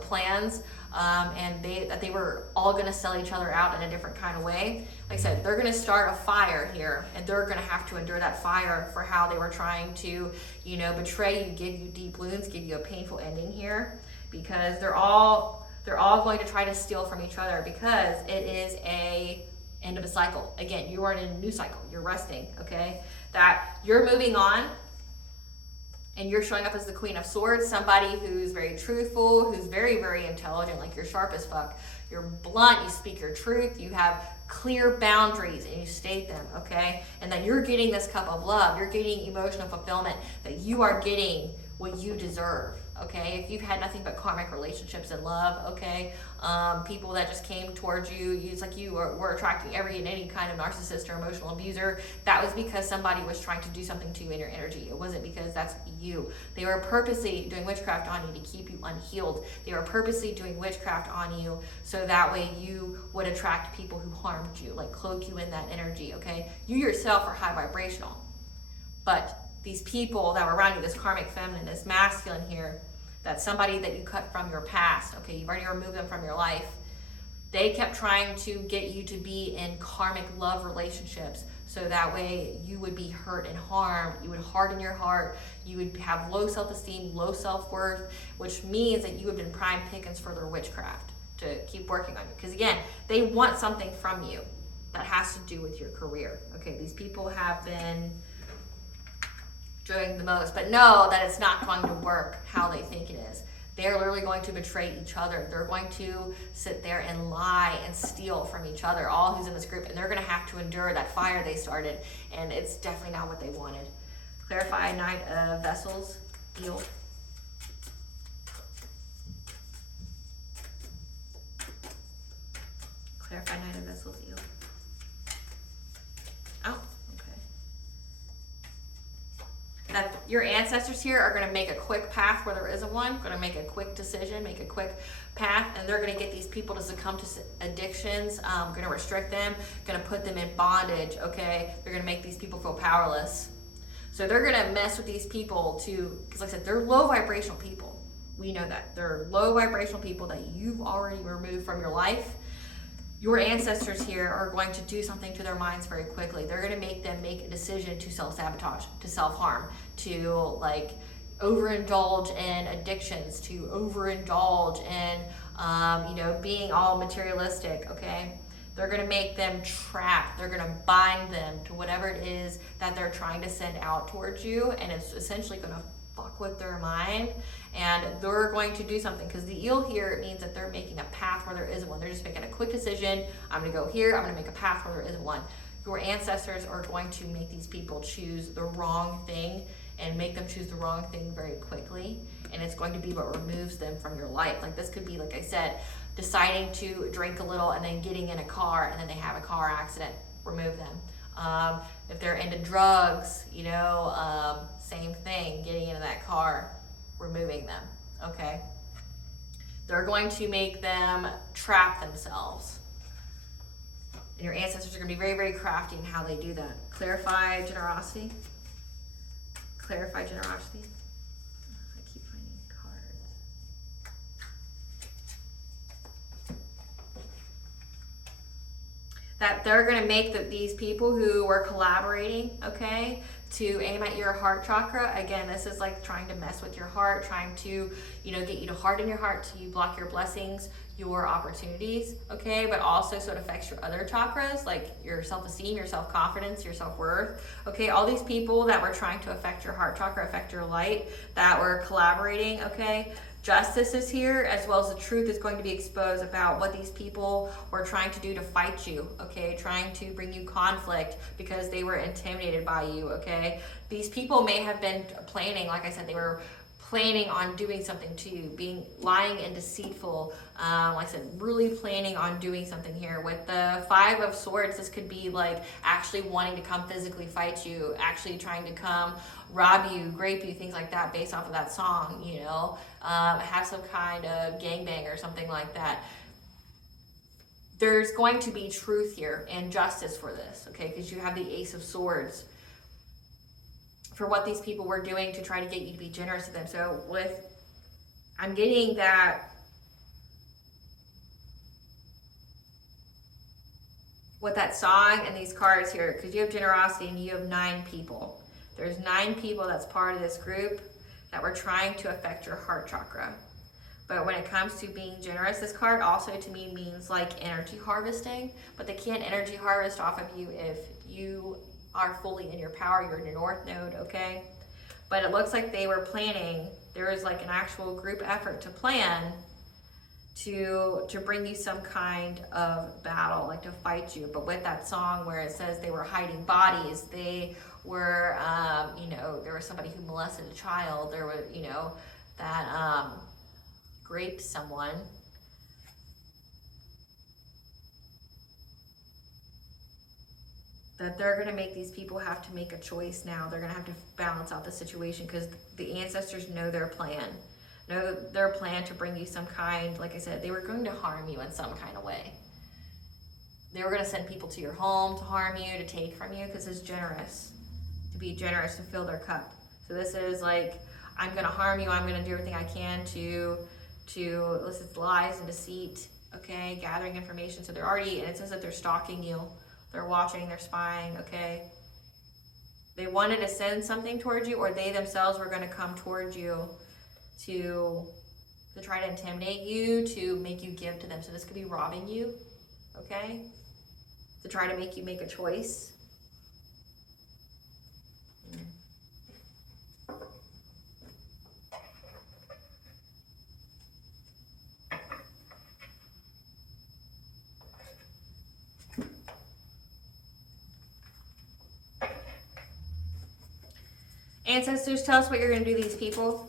plans, and they were all going to sell each other out in a different kind of way. Like I said, they're going to start a fire here, and they're going to have to endure that fire for how they were trying to, betray you, give you deep wounds, give you a painful ending here, because they're all going to try to steal from each other, because it is a end of a cycle. Again, you are in a new cycle. You're resting, okay? That you're moving on, and you're showing up as the Queen of Swords, somebody who's very truthful, who's very, very intelligent, like you're sharp as fuck. You're blunt, you speak your truth, you have clear boundaries, and you state them, okay? And that you're getting this cup of love, you're getting emotional fulfillment, that you are getting what you deserve, okay? If you've had nothing but karmic relationships and love, okay? People that just came towards you, it's like you were attracting every and any kind of narcissist or emotional abuser. That was because somebody was trying to do something to you in your energy. It wasn't because that's you. They were purposely doing witchcraft on you to keep you unhealed. They were purposely doing witchcraft on you so that way you would attract people who harmed you, like cloak you in that energy, okay? You yourself are high vibrational, but these people that were around you, this karmic feminine, this masculine here, That's somebody that you cut from your past. Okay, you've already removed them from your life. They kept trying to get you to be in karmic love relationships, so that way you would be hurt and harmed. You would harden your heart. You would have low self-esteem, low self-worth, which means that you have been prime pickings for their witchcraft to keep working on you. Because again, they want something from you that has to do with your career. Okay, these people have been doing the most, but know that it's not going to work how they think it is. They're literally going to betray each other. They're going to sit there and lie and steal from each other, all who's in this group, and they're going to have to endure that fire they started, and it's definitely not what they wanted. Clarify Knight of Vessels, Eel. Clarify Knight of Vessels, Eel. Oh, okay. That your ancestors here are going to make a quick path where there isn't one, going to make a quick decision, make a quick path, and they're going to get these people to succumb to addictions, going to restrict them, going to put them in bondage, okay? They're going to make these people feel powerless. So they're going to mess with these people because like I said, they're low vibrational people. We know that. They're low vibrational people that you've already removed from your life. Your ancestors here are going to do something to their minds very quickly. They're going to make them make a decision to self-sabotage, to self-harm, to like overindulge in addictions, to overindulge in, being all materialistic, okay? They're going to make them trapped. They're going to bind them to whatever it is that they're trying to send out towards you, and it's essentially going to fuck with their mind, and they're going to do something, because the eel here, it means that they're making a path where there isn't one. They're just making a quick decision. I'm going to go here. I'm going to make a path where there isn't one. Your ancestors are going to make these people choose the wrong thing and make them choose the wrong thing very quickly, and it's going to be what removes them from your life. Like this could be, like I said, deciding to drink a little and then getting in a car and then they have a car accident. Remove them. If they're into drugs, same thing, getting into that car, removing them, okay? They're going to make them trap themselves. And your ancestors are going to be very, very crafty in how they do that. Clarify generosity. Clarify generosity. I keep finding cards. That they're going to make these people who were collaborating, okay, to aim at your heart chakra. Again, this is like trying to mess with your heart, trying to, get you to harden your heart so you block your blessings, your opportunities, okay? But also so it affects your other chakras, like your self-esteem, your self-confidence, your self-worth, okay? All these people that were trying to affect your heart chakra, affect your light, that were collaborating, okay? Justice is here, as well as the truth is going to be exposed about what these people were trying to do to fight you, okay? Trying to bring you conflict because they were intimidated by you, okay? These people may have been planning, like I said, they were planning on doing something to you, being lying and deceitful, like I said, really planning on doing something here. With the Five of Swords, this could be like actually wanting to come physically fight you, actually trying to come rob you, grape you, things like that based off of that song, have some kind of gangbang or something like that. There's going to be truth here and justice for this, okay, because you have the Ace of Swords for what these people were doing to try to get you to be generous to them. So I'm getting that with that song and these cards here, because you have generosity and you have 9 people. There's 9 people that's part of this group that were trying to affect your heart chakra. But when it comes to being generous, this card also to me means like energy harvesting, but they can't energy harvest off of you if you are fully in your power, you're in your north node, okay? But it looks like they were planning, there was like an actual group effort to plan to bring you some kind of battle, like to fight you. But with that song where it says they were hiding bodies, they were, there was somebody who molested a child, there was, that raped someone. That they're going to make these people have to make a choice now. They're going to have to balance out the situation because the ancestors know their plan. Know their plan to bring you some kind, like I said, they were going to harm you in some kind of way. They were going to send people to your home to harm you, to take from you, because it's generous. To be generous, to fill their cup. So this is like, I'm going to harm you. I'm going to do everything I can to elicit lies and deceit, okay, gathering information. So they're already, and it says that they're stalking you. They're watching, they're spying, okay. They wanted to send something towards you, or they themselves were going to come towards you to try to intimidate you, to make you give to them. So this could be robbing you, okay, to try to make you make a choice. Ancestors, tell us what you're going to do to these people.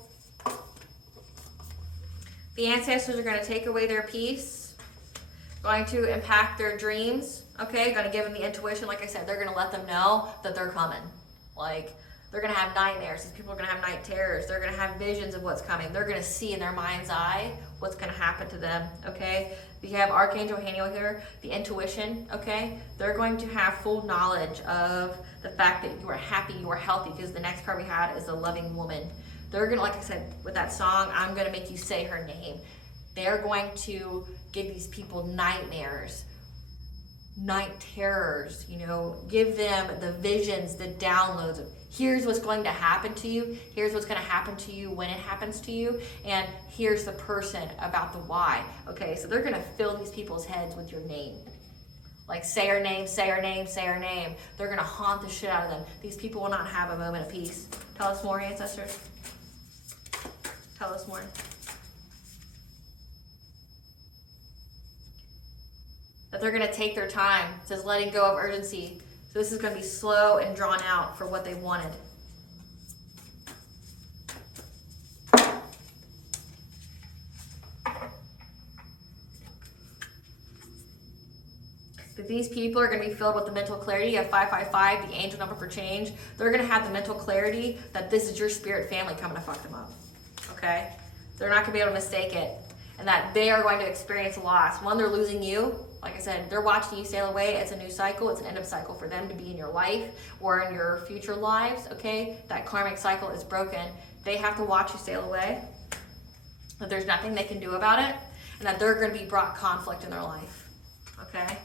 The ancestors are going to take away their peace, going to impact their dreams, okay? Going to give them the intuition. Like I said, they're going to let them know that they're coming. Like, they're going to have nightmares. These people are going to have night terrors. They're going to have visions of what's coming. They're going to see in their mind's eye what's going to happen to them, okay? You have Archangel Haniel here, the intuition, okay? They're going to have full knowledge of the fact that you are happy, you are healthy, because the next card we had is the loving woman. They're going to, like I said, with that song, I'm going to make you say her name. They're going to give these people nightmares, night terrors, you know, give them the visions, the downloads of here's what's going to happen to you, here's what's going to happen to you when it happens to you, and here's the person about the why. Okay, so they're going to fill these people's heads with your name. Like, say her name, say her name, say her name. They're going to haunt the shit out of them. These people will not have a moment of peace. Tell us more, ancestors. Tell us more. That they're going to take their time. It says letting go of urgency. So this is going to be slow and drawn out for what they wanted. That these people are going to be filled with the mental clarity of 555, the angel number for change. They're going to have the mental clarity that this is your spirit family coming to fuck them up. Okay? They're not going to be able to mistake it. And that they are going to experience loss. One, they're losing you. Like I said, they're watching you sail away. It's a new cycle. It's an end of cycle for them to be in your life or in your future lives, okay? That karmic cycle is broken. They have to watch you sail away. That there's nothing they can do about it. And that they're going to be brought conflict in their life, okay?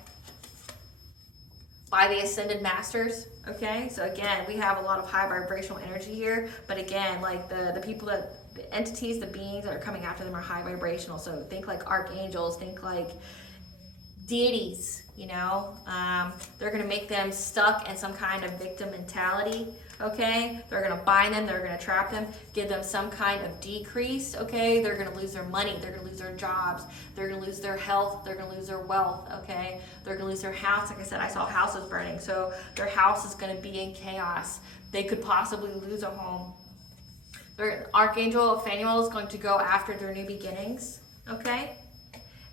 By the ascended masters, okay? So again, we have a lot of high vibrational energy here. But again, like the people that, the entities, the beings that are coming after them are high vibrational. So think like archangels, think like deities, you know. They're going to make them stuck in some kind of victim mentality, okay? They're going to bind them, they're going to trap them, give them some kind of decrease, okay? They're going to lose their money, they're going to lose their jobs, they're going to lose their health, they're going to lose their wealth, okay? They're going to lose their house. Like I said, I saw houses burning, so their house is going to be in chaos. They could possibly lose a home. Their Archangel Phanuel is going to go after their new beginnings, okay?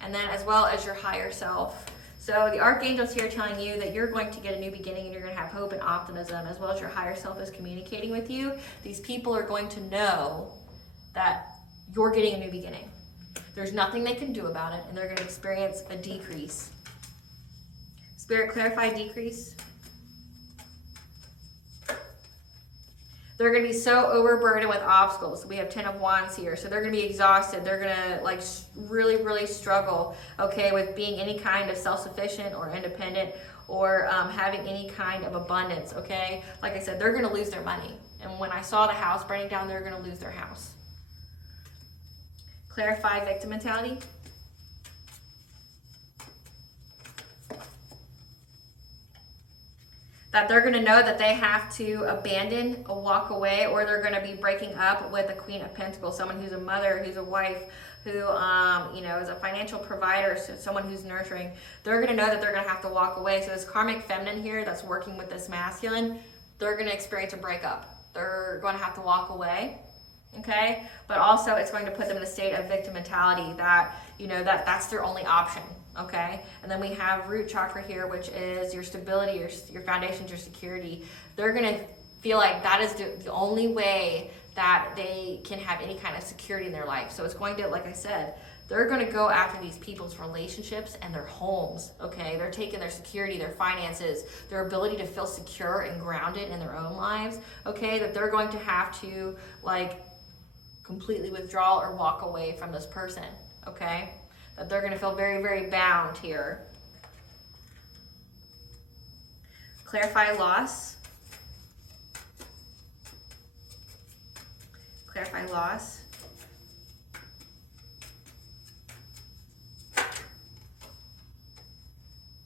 And then as well as your higher self. So the Archangel's here telling you that you're going to get a new beginning and you're going to have hope and optimism, as well as your higher self is communicating with you. These people are going to know that you're getting a new beginning. There's nothing they can do about it, and they're going to experience a decrease. Spirit, clarify decrease. They're going to be so overburdened with obstacles. We have 10 of Wands here. So they're going to be exhausted. They're going to like really, really struggle, okay, with being any kind of self-sufficient or independent or having any kind of abundance, okay? Like I said, they're going to lose their money. And when I saw the house burning down, they're going to lose their house. Clarify victim mentality. That they're going to know that they have to abandon or walk away, or they're going to be breaking up with a Queen of Pentacles, someone who's a mother, who's a wife, who you know, is a financial provider, so someone who's nurturing. They're going to know that they're going to have to walk away. So this karmic feminine here that's working with this masculine, they're going to experience a breakup. They're going to have to walk away. Okay, but also it's going to put them in a state of victim mentality that, you know, that's their only option. Okay, and then we have root chakra here, which is your stability, your foundations, your security. They're going to feel like that is the only way that they can have any kind of security in their life. So it's going to, like I said, they're going to go after these people's relationships and their homes, okay? They're taking their security, their finances, their ability to feel secure and grounded in their own lives, okay? That they're going to have to, like, completely withdraw or walk away from this person, okay? That they're going to feel very, very bound here. Clarify loss. Clarify loss.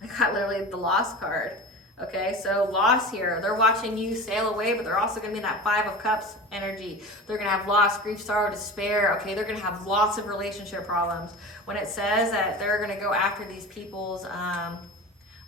I got literally the loss card. Okay, so loss here. They're watching you sail away, but they're also going to be in that 5 of Cups energy. They're going to have loss, grief, sorrow, despair. Okay, they're going to have lots of relationship problems. When it says that they're going to go after these people's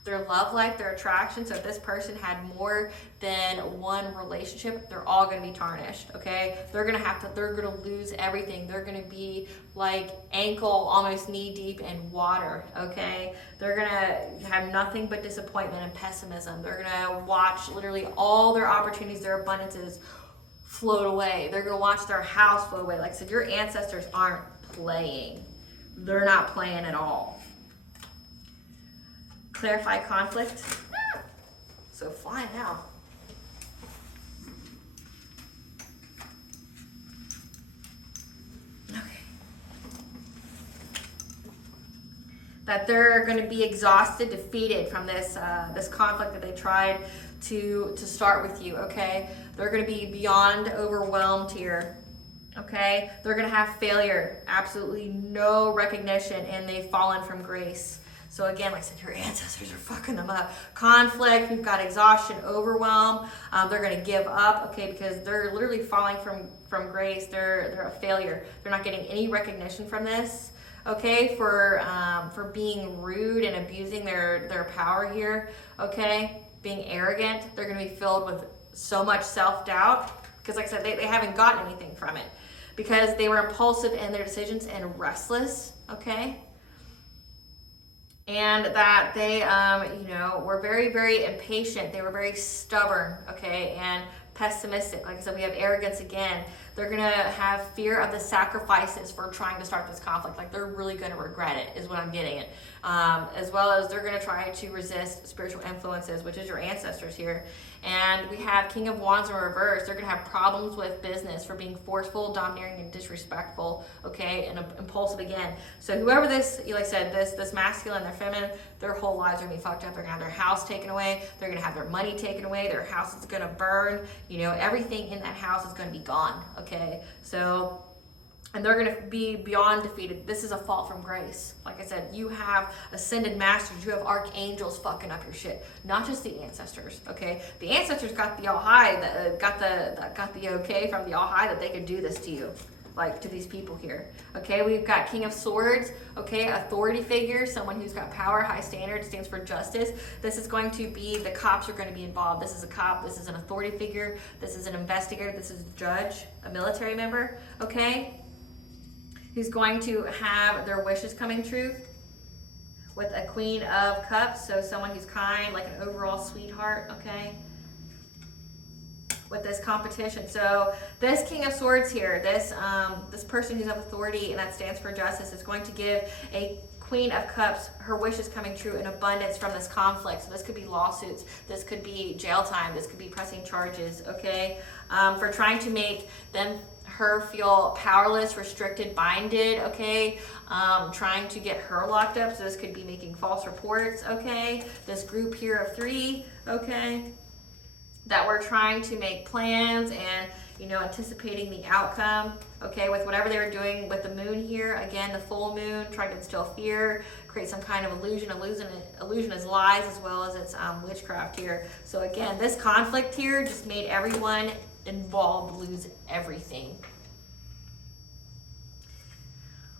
their love life, their attraction. So if this person had more than one relationship, they're all going to be tarnished. Okay, they're going to lose everything. They're going to be like ankle, almost knee deep in water. Okay, they're going to have nothing but disappointment and pessimism. They're going to watch literally all their opportunities, their abundances float away. They're going to watch their house float away. Like I said, your ancestors aren't playing. They're not playing at all. Clarify conflict. So fly now. Okay. That they're going to be exhausted, defeated from this this conflict that they tried to start with you. Okay, they're going to be beyond overwhelmed here. Okay, they're going to have failure, absolutely no recognition, and they've fallen from grace. So again, like I said, your ancestors are fucking them up. Conflict, we've got exhaustion, overwhelm. They're going to give up, okay, because they're literally falling from grace. They're a failure. They're not getting any recognition from this, okay, for being rude and abusing their power here, okay, being arrogant. They're going to be filled with so much self-doubt because, like I said, they haven't gotten anything from it because they were impulsive in their decisions and restless, okay. And that they, were very, very impatient. They were very stubborn, okay, and pessimistic. Like I said, we have arrogance again. They're going to have fear of the sacrifices for trying to start this conflict. Like, they're really going to regret it, is what I'm getting at. As well as they're going to try to resist spiritual influences, which is your ancestors here. And we have King of Wands in reverse. They're going to have problems with business for being forceful, domineering, and disrespectful, okay, and impulsive again. So whoever this, like I said, this masculine, their feminine, their whole lives are going to be fucked up. They're going to have their house taken away. They're going to have their money taken away. Their house is going to burn. Everything in that house is going to be gone, okay? So, and they're going to be beyond defeated. This is a fall from grace. Like I said, you have ascended masters. You have archangels fucking up your shit. Not just the ancestors, okay? The ancestors got the all high, got the okay from the all high that they could do this to you, like to these people here. Okay, we've got King of Swords, okay, authority figure, someone who's got power, high standards, stands for justice. This is going to be, the cops are going to be involved. This is a cop, this is an authority figure, this is an investigator, this is a judge, a military member, okay? Who's going to have their wishes coming true with a Queen of Cups, so someone who's kind, like an overall sweetheart, okay? With this competition. So this King of Swords here, this person who's of authority and that stands for justice is going to give a Queen of Cups her wishes coming true in abundance from this conflict. So this could be lawsuits, this could be jail time, this could be pressing charges, okay, for trying to make her feel powerless, restricted, binded, okay, trying to get her locked up. So this could be making false reports, okay, this group here of 3, okay, that we're trying to make plans and, anticipating the outcome, okay, with whatever they were doing with the moon here. Again, the full moon, trying to instill fear, create some kind of illusion. Illusion is lies as well as it's witchcraft here. So again, this conflict here just made everyone involved lose everything.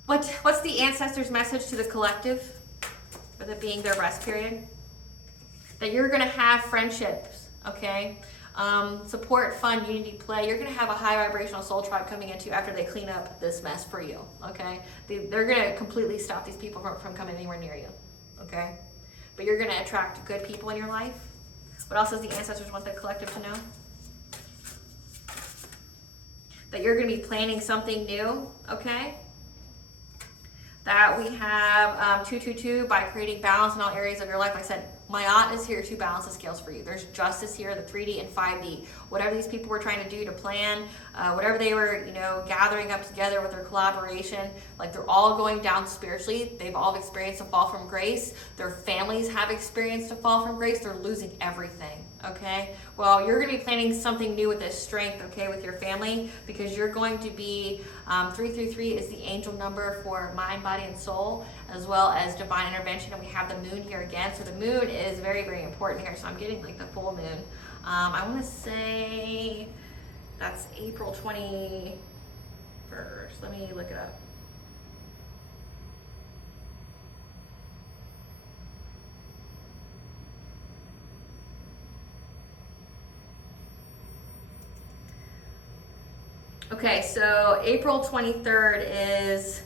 What's the ancestors' message to the collective, with it being their rest period? That you're going to have friendships, okay? Support, fun, unity, play. You're going to have a high vibrational soul tribe coming into you after they clean up this mess for you, okay? They're going to completely stop these people from coming anywhere near you, okay? But you're going to attract good people in your life. What else does the ancestors want the collective to know? That you're going to be planning something new, okay? That we have 222 by creating balance in all areas of your life. Like I said, My aunt is here to balance the scales for you. There's justice here, the 3D and 5D. Whatever these people were trying to do to plan, whatever they were, gathering up together with their collaboration, like they're all going down spiritually. They've all experienced a fall from grace. Their families have experienced a fall from grace. They're losing everything, okay? Well, you're going to be planning something new with this strength, okay, with your family, because you're going to be, 333 is the angel number for mind, body, and soul, as well as divine intervention. And we have the moon here again. So the moon is very, very important here. So I'm getting like the full moon. I want to say that's April 21st. Let me look it up. Okay, so April 23rd is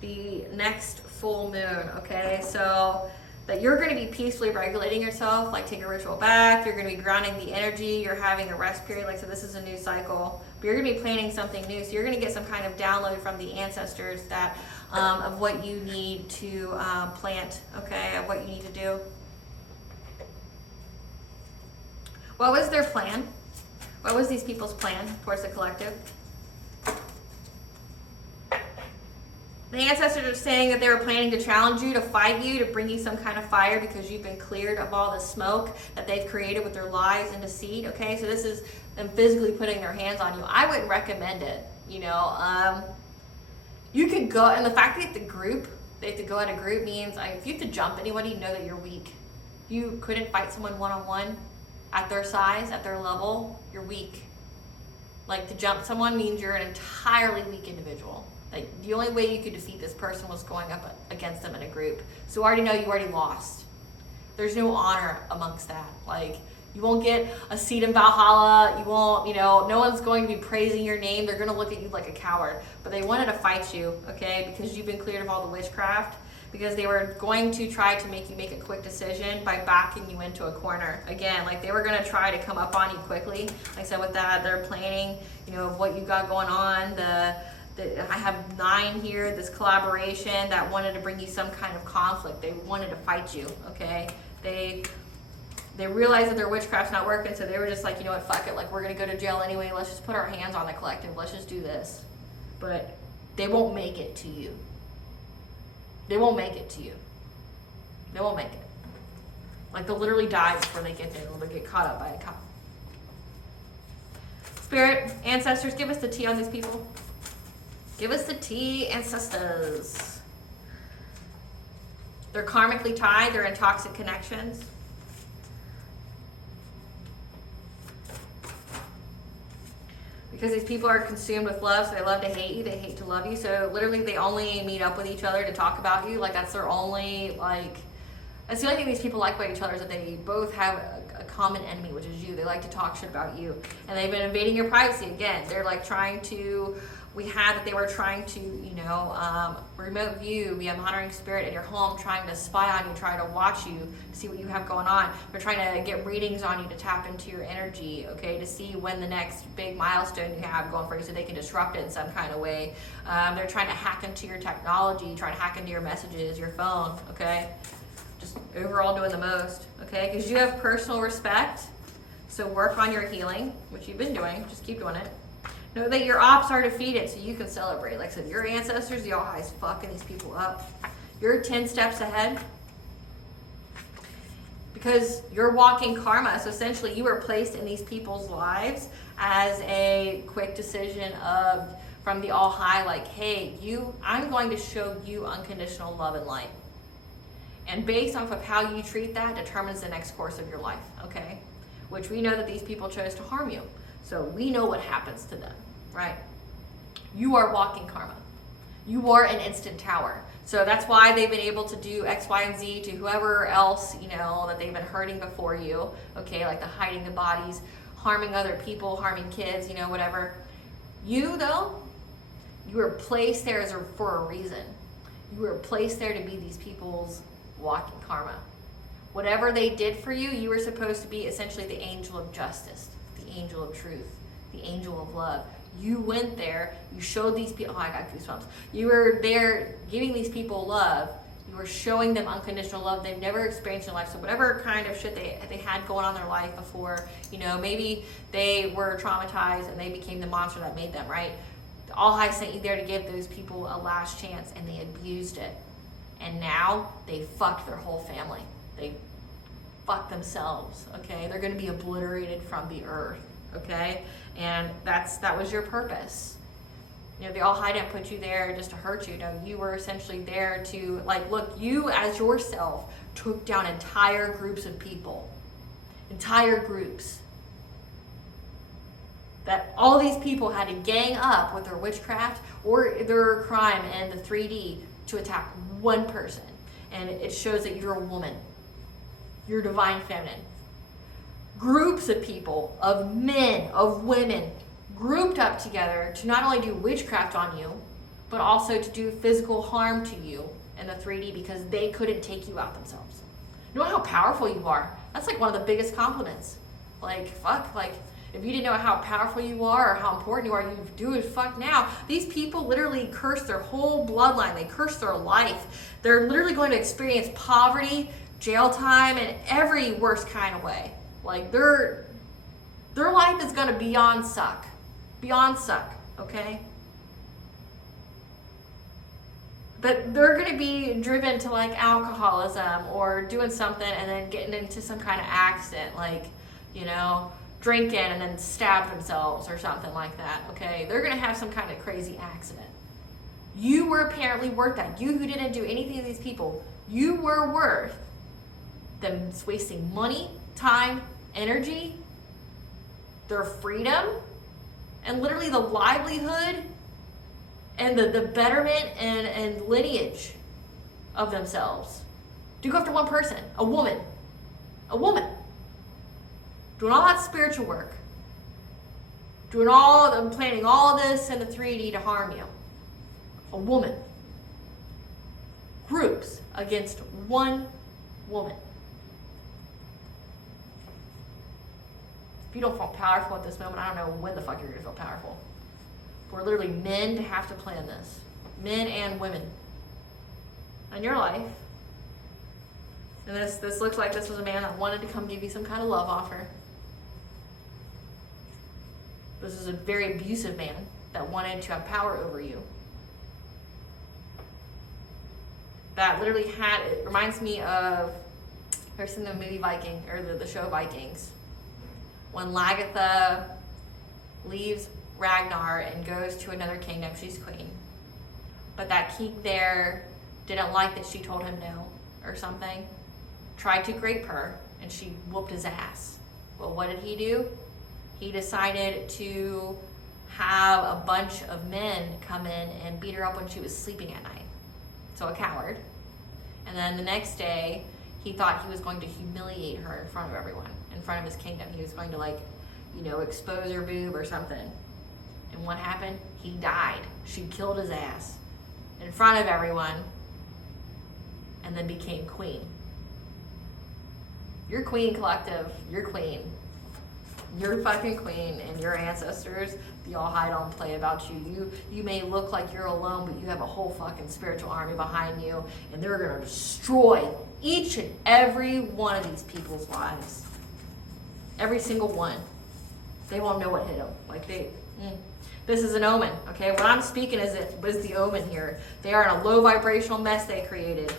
the next full moon, okay? So that you're going to be peacefully regulating yourself, like take a ritual bath, you're going to be grounding the energy, you're having a rest period, like so this is a new cycle, but you're going to be planning something new, so you're going to get some kind of download from the ancestors that of what you need to plant, okay, of what you need to do. What was their plan? What was these people's plan towards the collective? The ancestors are saying that they were planning to challenge you, to fight you, to bring you some kind of fire because you've been cleared of all the smoke that they've created with their lies and deceit, okay? So this is them physically putting their hands on you. I wouldn't recommend it, You could go, and the fact that they have to go at a group means if you have to jump anybody, know that you're weak. You couldn't fight someone one-on-one at their size, at their level, you're weak. Like to jump someone means you're an entirely weak individual. Like the only way you could defeat this person was going up against them in a group. So already know you already lost. There's no honor amongst that. Like you won't get a seat in Valhalla. You won't, no one's going to be praising your name. They're going to look at you like a coward. But they wanted to fight you, okay, because you've been cleared of all the witchcraft. Because they were going to try to make you make a quick decision by backing you into a corner. Again, like they were going to try to come up on you quickly. Like I said, with that, they're planning, of what you got going on. I have 9 here, this collaboration that wanted to bring you some kind of conflict. They wanted to fight you, okay? They realized that their witchcraft's not working, so they were just like, fuck it, like we're gonna go to jail anyway, let's just put our hands on the collective, let's just do this. But they won't make it to you. They won't make it to you. They won't make it. Like they'll literally die before they get there, or they'll get caught up by a cop. Spirit, ancestors, give us the tea on these people. Give us the tea, ancestors. They're karmically tied. They're in toxic connections. Because these people are consumed with love, so they love to hate you. They hate to love you. So literally they only meet up with each other to talk about you. Like that's their only, that's the only thing these people like about each other is that they both have a common enemy, which is you. They like to talk shit about you. And they've been invading your privacy. Again, they're like trying to, they were trying to, remote view, be a monitoring spirit in your home, trying to spy on you, trying to watch you, to see what you have going on. They're trying to get readings on you to tap into your energy, okay, to see when the next big milestone you have going for you so they can disrupt it in some kind of way. They're trying to hack into your technology, trying to hack into your messages, your phone, okay? Just overall doing the most, okay? Because you have personal respect, so work on your healing, which you've been doing, just keep doing it. Know that your ops are defeated, so you can celebrate. Like I said, your ancestors, y'all guys fucking these people up. You're 10 steps ahead because you're walking karma. So essentially, you were placed in these people's lives as a quick decision from the All High, like, hey, I'm going to show you unconditional love and light. And based off of how you treat that determines the next course of your life, okay? Which we know that these people chose to harm you. So we know what happens to them, right? You are walking karma. You are an instant tower. So that's why they've been able to do X, Y, and Z to whoever else, that they've been hurting before you, okay? Like the hiding the bodies, harming other people, harming kids, whatever. You, though, you were placed there for a reason. You were placed there to be these people's walking karma. Whatever they did for you, you were supposed to be essentially the angel of justice, the angel of truth, the angel of love. You went there, you showed these people, I got goosebumps. You were there giving these people love, You were showing them unconditional love they've never experienced in life. So whatever kind of shit they had going on in their life before, maybe they were traumatized and they became the monster that made them, right? All High sent you there to give those people a last chance, and they abused it. And now they fucked their whole family. They fucked themselves, okay? They're going to be obliterated from the earth, okay? And that was your purpose. The All High didn't put you there just to hurt you. No, you were essentially there to, look, you as yourself took down entire groups of people. Entire groups. That all these people had to gang up with their witchcraft or their crime and the 3D to attack one person. And it shows that you're a woman. You're divine feminine. Groups of people, of men, of women, grouped up together to not only do witchcraft on you, but also to do physical harm to you in the 3D because they couldn't take you out themselves. You know how powerful you are? That's one of the biggest compliments. If you didn't know how powerful you are or how important you are, you do it now. These people literally curse their whole bloodline. They curse their life. They're literally going to experience poverty, jail time, and every worst kind of way. Their life is going to beyond suck. Beyond suck, okay? But they're going to be driven to alcoholism or doing something and then getting into some kind of accident, drinking and then stab themselves or something like that, okay? They're going to have some kind of crazy accident. You were apparently worth that. You who didn't do anything to these people, you were worth them wasting money, time, energy, their freedom, and literally the livelihood and the betterment and lineage of themselves. Do go after one person, a woman. Doing all that spiritual work. Planning all of this in the 3D to harm you. A woman. Groups against one woman. If you don't feel powerful at this moment, I don't know when the fuck you're going to feel powerful. We're literally men to have to plan this. Men and women. In your life. And this looks like this was a man that wanted to come give you some kind of love offer. This is a very abusive man that wanted to have power over you. That literally it reminds me of, there's in the movie Viking, or the show Vikings. When Lagertha leaves Ragnar and goes to another kingdom, she's queen. But that king there didn't like that she told him no or something. Tried to grape her, and she whooped his ass. Well, what did he do? He decided to have a bunch of men come in and beat her up when she was sleeping at night. So a coward. And then the next day, he thought he was going to humiliate her in front of everyone, in front of his kingdom. He was going to expose her boob or something. And what happened? He died. She killed his ass in front of everyone and then became queen. You're queen, collective. You're queen. You're fucking queen, and your ancestors, the All High don't play about you. You may look like you're alone, but you have a whole fucking spiritual army behind you, and they're gonna destroy each and every one of these people's lives. Every single one. They won't know what hit them. This is an omen, okay? What I'm speaking is the omen here. They are in a low vibrational mess they created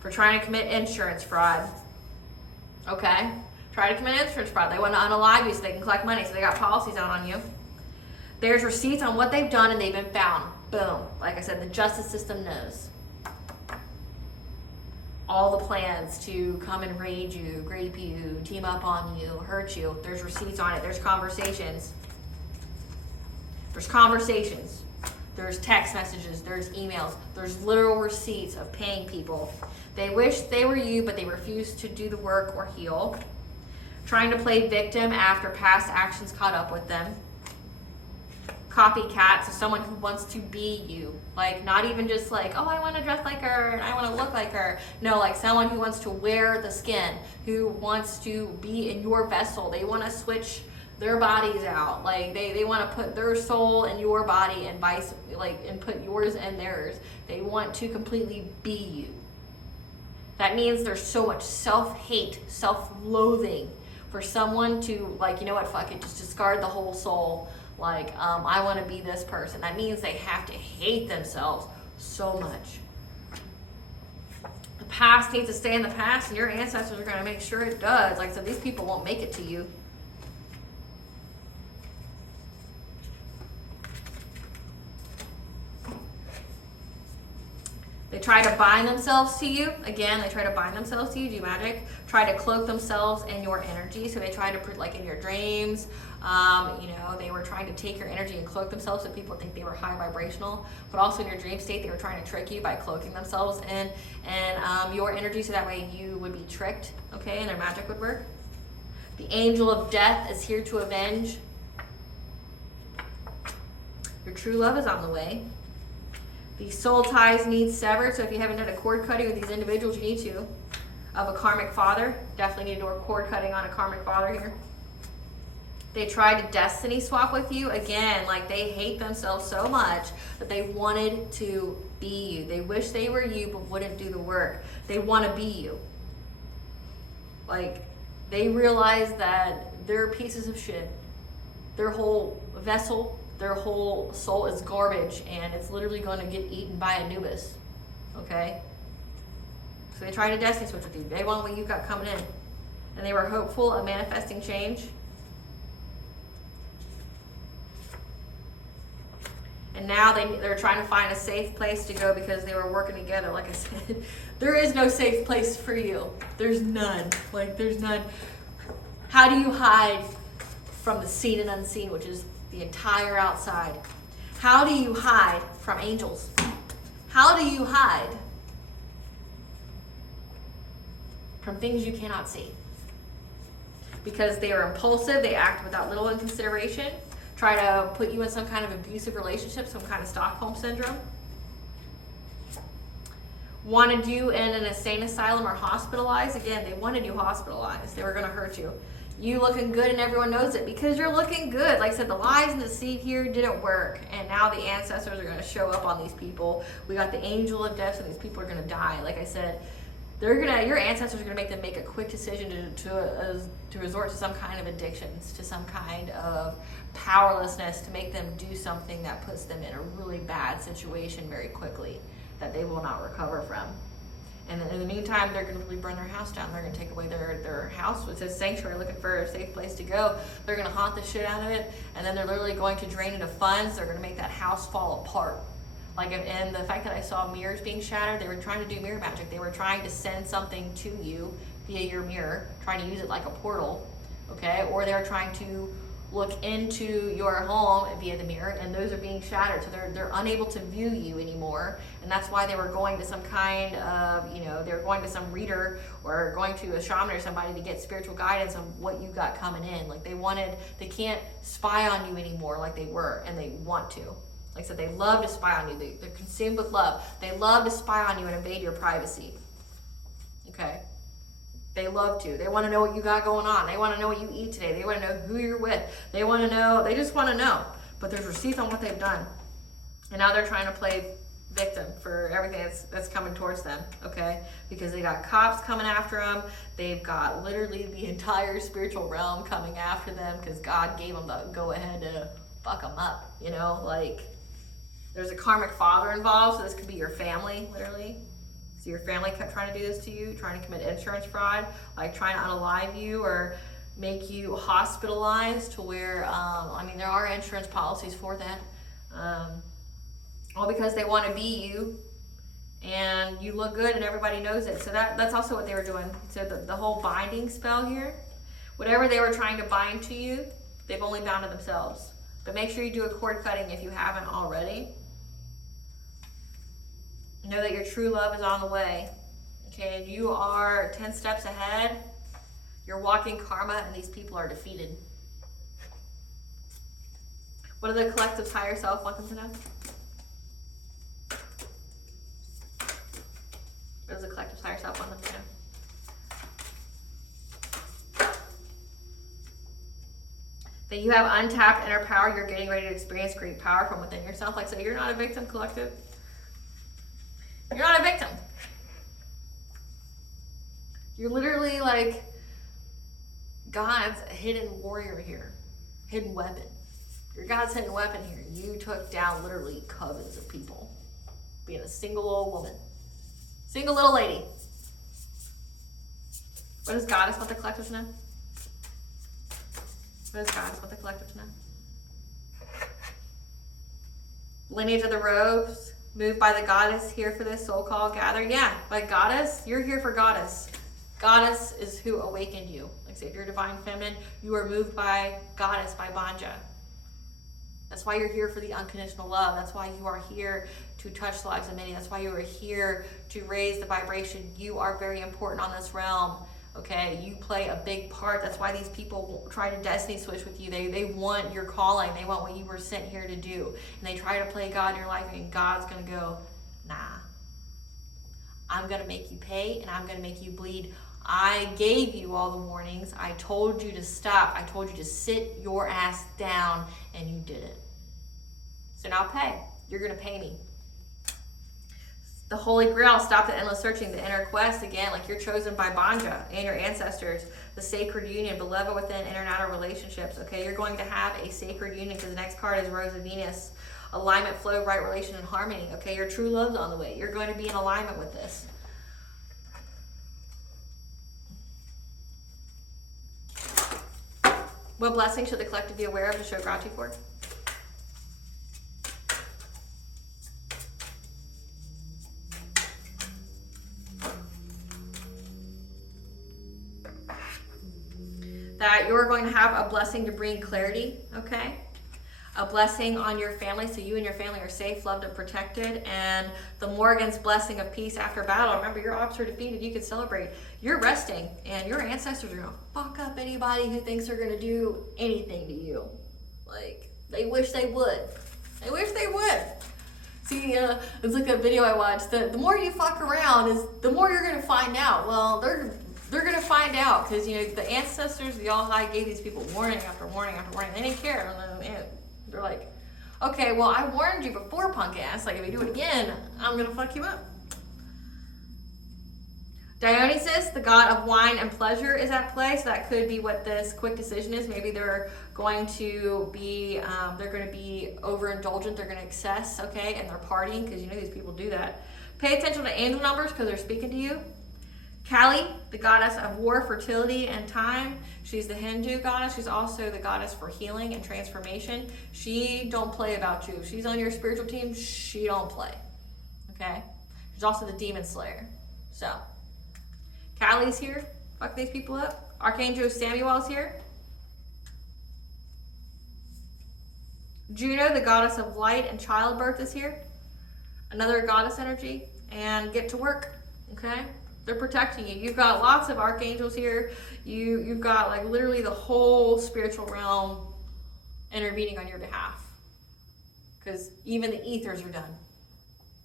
for trying to commit insurance fraud, okay? Try to commit insurance fraud. They want to unalive you so they can collect money, so they got policies out on you. There's receipts on what they've done and they've been found. Boom. Like I said, the justice system knows. All the plans to come and raid you, grape you, team up on you, hurt you. There's receipts on it. There's conversations. There's text messages. There's emails. There's literal receipts of paying people. They wish they were you, but they refuse to do the work or heal. Trying to play victim after past actions caught up with them. Copycat, so someone who wants to be you. Not even just I want to dress like her and I want to look like her. No, someone who wants to wear the skin, who wants to be in your vessel. They want to switch their bodies out. Like they want to put their soul in your body and and put yours in theirs. They want to completely be you. That means there's so much self-hate, self-loathing for someone to, like, you know what, fuck it, just discard the whole soul. Like, I want to be this person. That means they have to hate themselves so much. The past needs to stay in the past, and your ancestors are going to make sure it does. Like I said, these people won't make it to you. They try to bind themselves to you. Again, they try to bind themselves to you, do magic. Try to cloak themselves in your energy. So they try to put, like in your dreams, they were trying to take your energy and cloak themselves so people think they were high vibrational. But also in your dream state, they were trying to trick you by cloaking themselves in your energy so that way you would be tricked, okay, and their magic would work. The angel of death is here to avenge. Your true love is on the way. The soul ties need severed, so if you haven't done a cord cutting with these individuals, you need to. Of a karmic father, definitely need to do a cord cutting on a karmic father here. They tried to destiny swap with you. Again, like they hate themselves so much that they wanted to be you. They wish they were you but wouldn't do the work. They want to be you. Like they realize that they're pieces of shit. Their whole vessel, their whole soul is garbage, and it's literally going to get eaten by Anubis. Okay? So they tried to destiny switch with you. They want what you got coming in. And they were hopeful of manifesting change. And now they're trying to find a safe place to go because they were working together. Like I said, there is no safe place for you. There's none. Like, there's none. How do you hide from the seen and unseen, which is the entire outside? How do you hide from angels? How do you hide from things you cannot see? Because they are impulsive, they act without little consideration, try to put you in some kind of abusive relationship, some kind of Stockholm syndrome. Wanted you in an insane asylum or hospitalized. Again, they wanted you hospitalized. They were going to hurt you. You looking good and everyone knows it because you're looking good. Like I said, the lies and the deceit here didn't work. And now the ancestors are going to show up on these people. We got the angel of death, and these people are going to die. Like I said, your ancestors are going to make them make a quick decision to resort to some kind of addictions, to some kind of powerlessness, to make them do something that puts them in a really bad situation very quickly that they will not recover from. And in the meantime, they're going to really burn their house down. They're going to take away their house, which says sanctuary, looking for a safe place to go. They're going to haunt the shit out of it, and then they're literally going to drain it of funds. They're going to make that house fall apart. Like, and the fact that I saw mirrors being shattered, they were trying to do mirror magic. They were trying to send something to you via your mirror, trying to use it like a portal, okay? Or they were trying to look into your home via the mirror, and those are being shattered, so they're unable to view you anymore. And that's why they were going to some kind of, they were going to some reader or going to a shaman or somebody to get spiritual guidance on what you got coming in. Like they can't spy on you anymore like they were, and they want to. Like I said, they love to spy on you. They're consumed with love. They love to spy on you and invade your privacy. Okay? They love to. They want to know what you got going on. They want to know what you eat today. They want to know who you're with. They just want to know. But there's receipts on what they've done. And now they're trying to play victim for everything that's coming towards them, okay? Because they got cops coming after them. They've got literally the entire spiritual realm coming after them because God gave them the go-ahead to fuck them up, Like, there's a karmic father involved, so this could be your family, literally. So your family kept trying to do this to you, trying to commit insurance fraud, like trying to unalive you or make you hospitalized to where, there are insurance policies for that. All because they want to be you and you look good and everybody knows it. So that's also what they were doing. So the whole binding spell here, whatever they were trying to bind to you, they've only bound to themselves. But make sure you do a cord cutting if you haven't already. Know that your true love is on the way. Okay, and you are 10 steps ahead. You're walking karma, and these people are defeated. What do the collective's higher self want them to know? What does the collective's higher self want them to know? That you have untapped inner power. You're getting ready to experience great power from within yourself. Like, so you're not a victim, collective. You're not a victim. You're literally like God's hidden warrior here. Hidden weapon. You're God's hidden weapon here. You took down literally covens of people. Being a single old woman. Single little lady. What does Goddess want the collective to know? What does Goddess want the collective to know? Lineage of the robes, moved by the Goddess, here for this soul call, gather. Yeah, like Goddess, you're here for Goddess. Goddess is who awakened you. Like say, if you're divine feminine, you are moved by Goddess, by Banja. That's why you're here for the unconditional love. That's why you are here to touch the lives of many. That's why you are here to raise the vibration. You are very important on this realm. Okay, you play a big part. That's why these people try to destiny switch with you. They want your calling. They want what you were sent here to do. And they try to play God in your life, and God's going to go, nah. I'm going to make you pay, and I'm going to make you bleed. I gave you all the warnings. I told you to stop. I told you to sit your ass down, and you didn't. So now pay. You're going to pay me. The Holy Grail, stop the endless searching, the inner quest, again, like you're chosen by Banja and your ancestors, the sacred union, beloved within inner and outer relationships, okay? You're going to have a sacred union because the next card is Rose of Venus, alignment, flow, right relation, and harmony, okay? Your true love's on the way. You're going to be in alignment with this. What blessing should the collective be aware of to show gratitude for? That you're going to have a blessing to bring clarity, okay? A blessing on your family, so you and your family are safe, loved, and protected. And the Morgan's blessing of peace after battle. Remember, your ops are defeated. You can celebrate. You're resting, and your ancestors are going to fuck up anybody who thinks they're going to do anything to you. Like, they wish they would. They wish they would. See, it's like a video I watched. The more you fuck around, is the more you're going to find out. Well, they're going to find out because, you know, the ancestors, the All High, gave these people warning after warning after warning. They didn't care. And they're like, okay, well, I warned you before, punk ass. Like, if you do it again, I'm going to fuck you up. Dionysus, the god of wine and pleasure, is at play. So that could be what this quick decision is. Maybe they're going to be overindulgent. They're going to excess, okay? And they're partying because, you know, these people do that. Pay attention to angel numbers because they're speaking to you. Kali, the goddess of war, fertility, and time. She's the Hindu goddess. She's also the goddess for healing and transformation. She don't play about you. If she's on your spiritual team, she don't play. Okay? She's also the demon slayer. So, Kali's here. Fuck these people up. Archangel Samuel's here. Juno, the goddess of light and childbirth, is here. Another goddess energy. And get to work. Okay? They're protecting you. You've got lots of archangels here. You've got like literally the whole spiritual realm intervening on your behalf. Because even the ethers are done.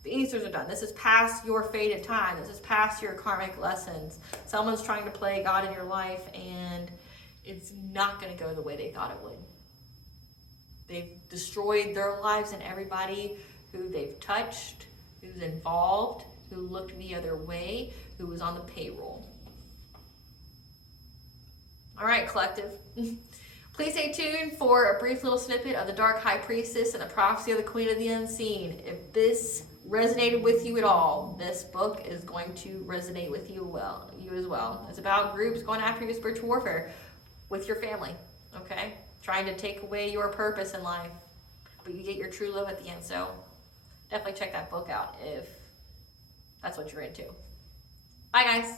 The ethers are done. This is past your fated time. This is past your karmic lessons. Someone's trying to play God in your life and it's not going to go the way they thought it would. They've destroyed their lives and everybody who they've touched, who's involved, who looked the other way, who was on the payroll. All right, collective. Please stay tuned for a brief little snippet of the Dark High Priestess and the Prophecy of the Queen of the Unseen. If this resonated with you at all, this book is going to resonate with you as well. It's about groups going after your spiritual warfare with your family, okay? Trying to take away your purpose in life, but you get your true love at the end. So definitely check that book out if that's what you're into. Bye, guys.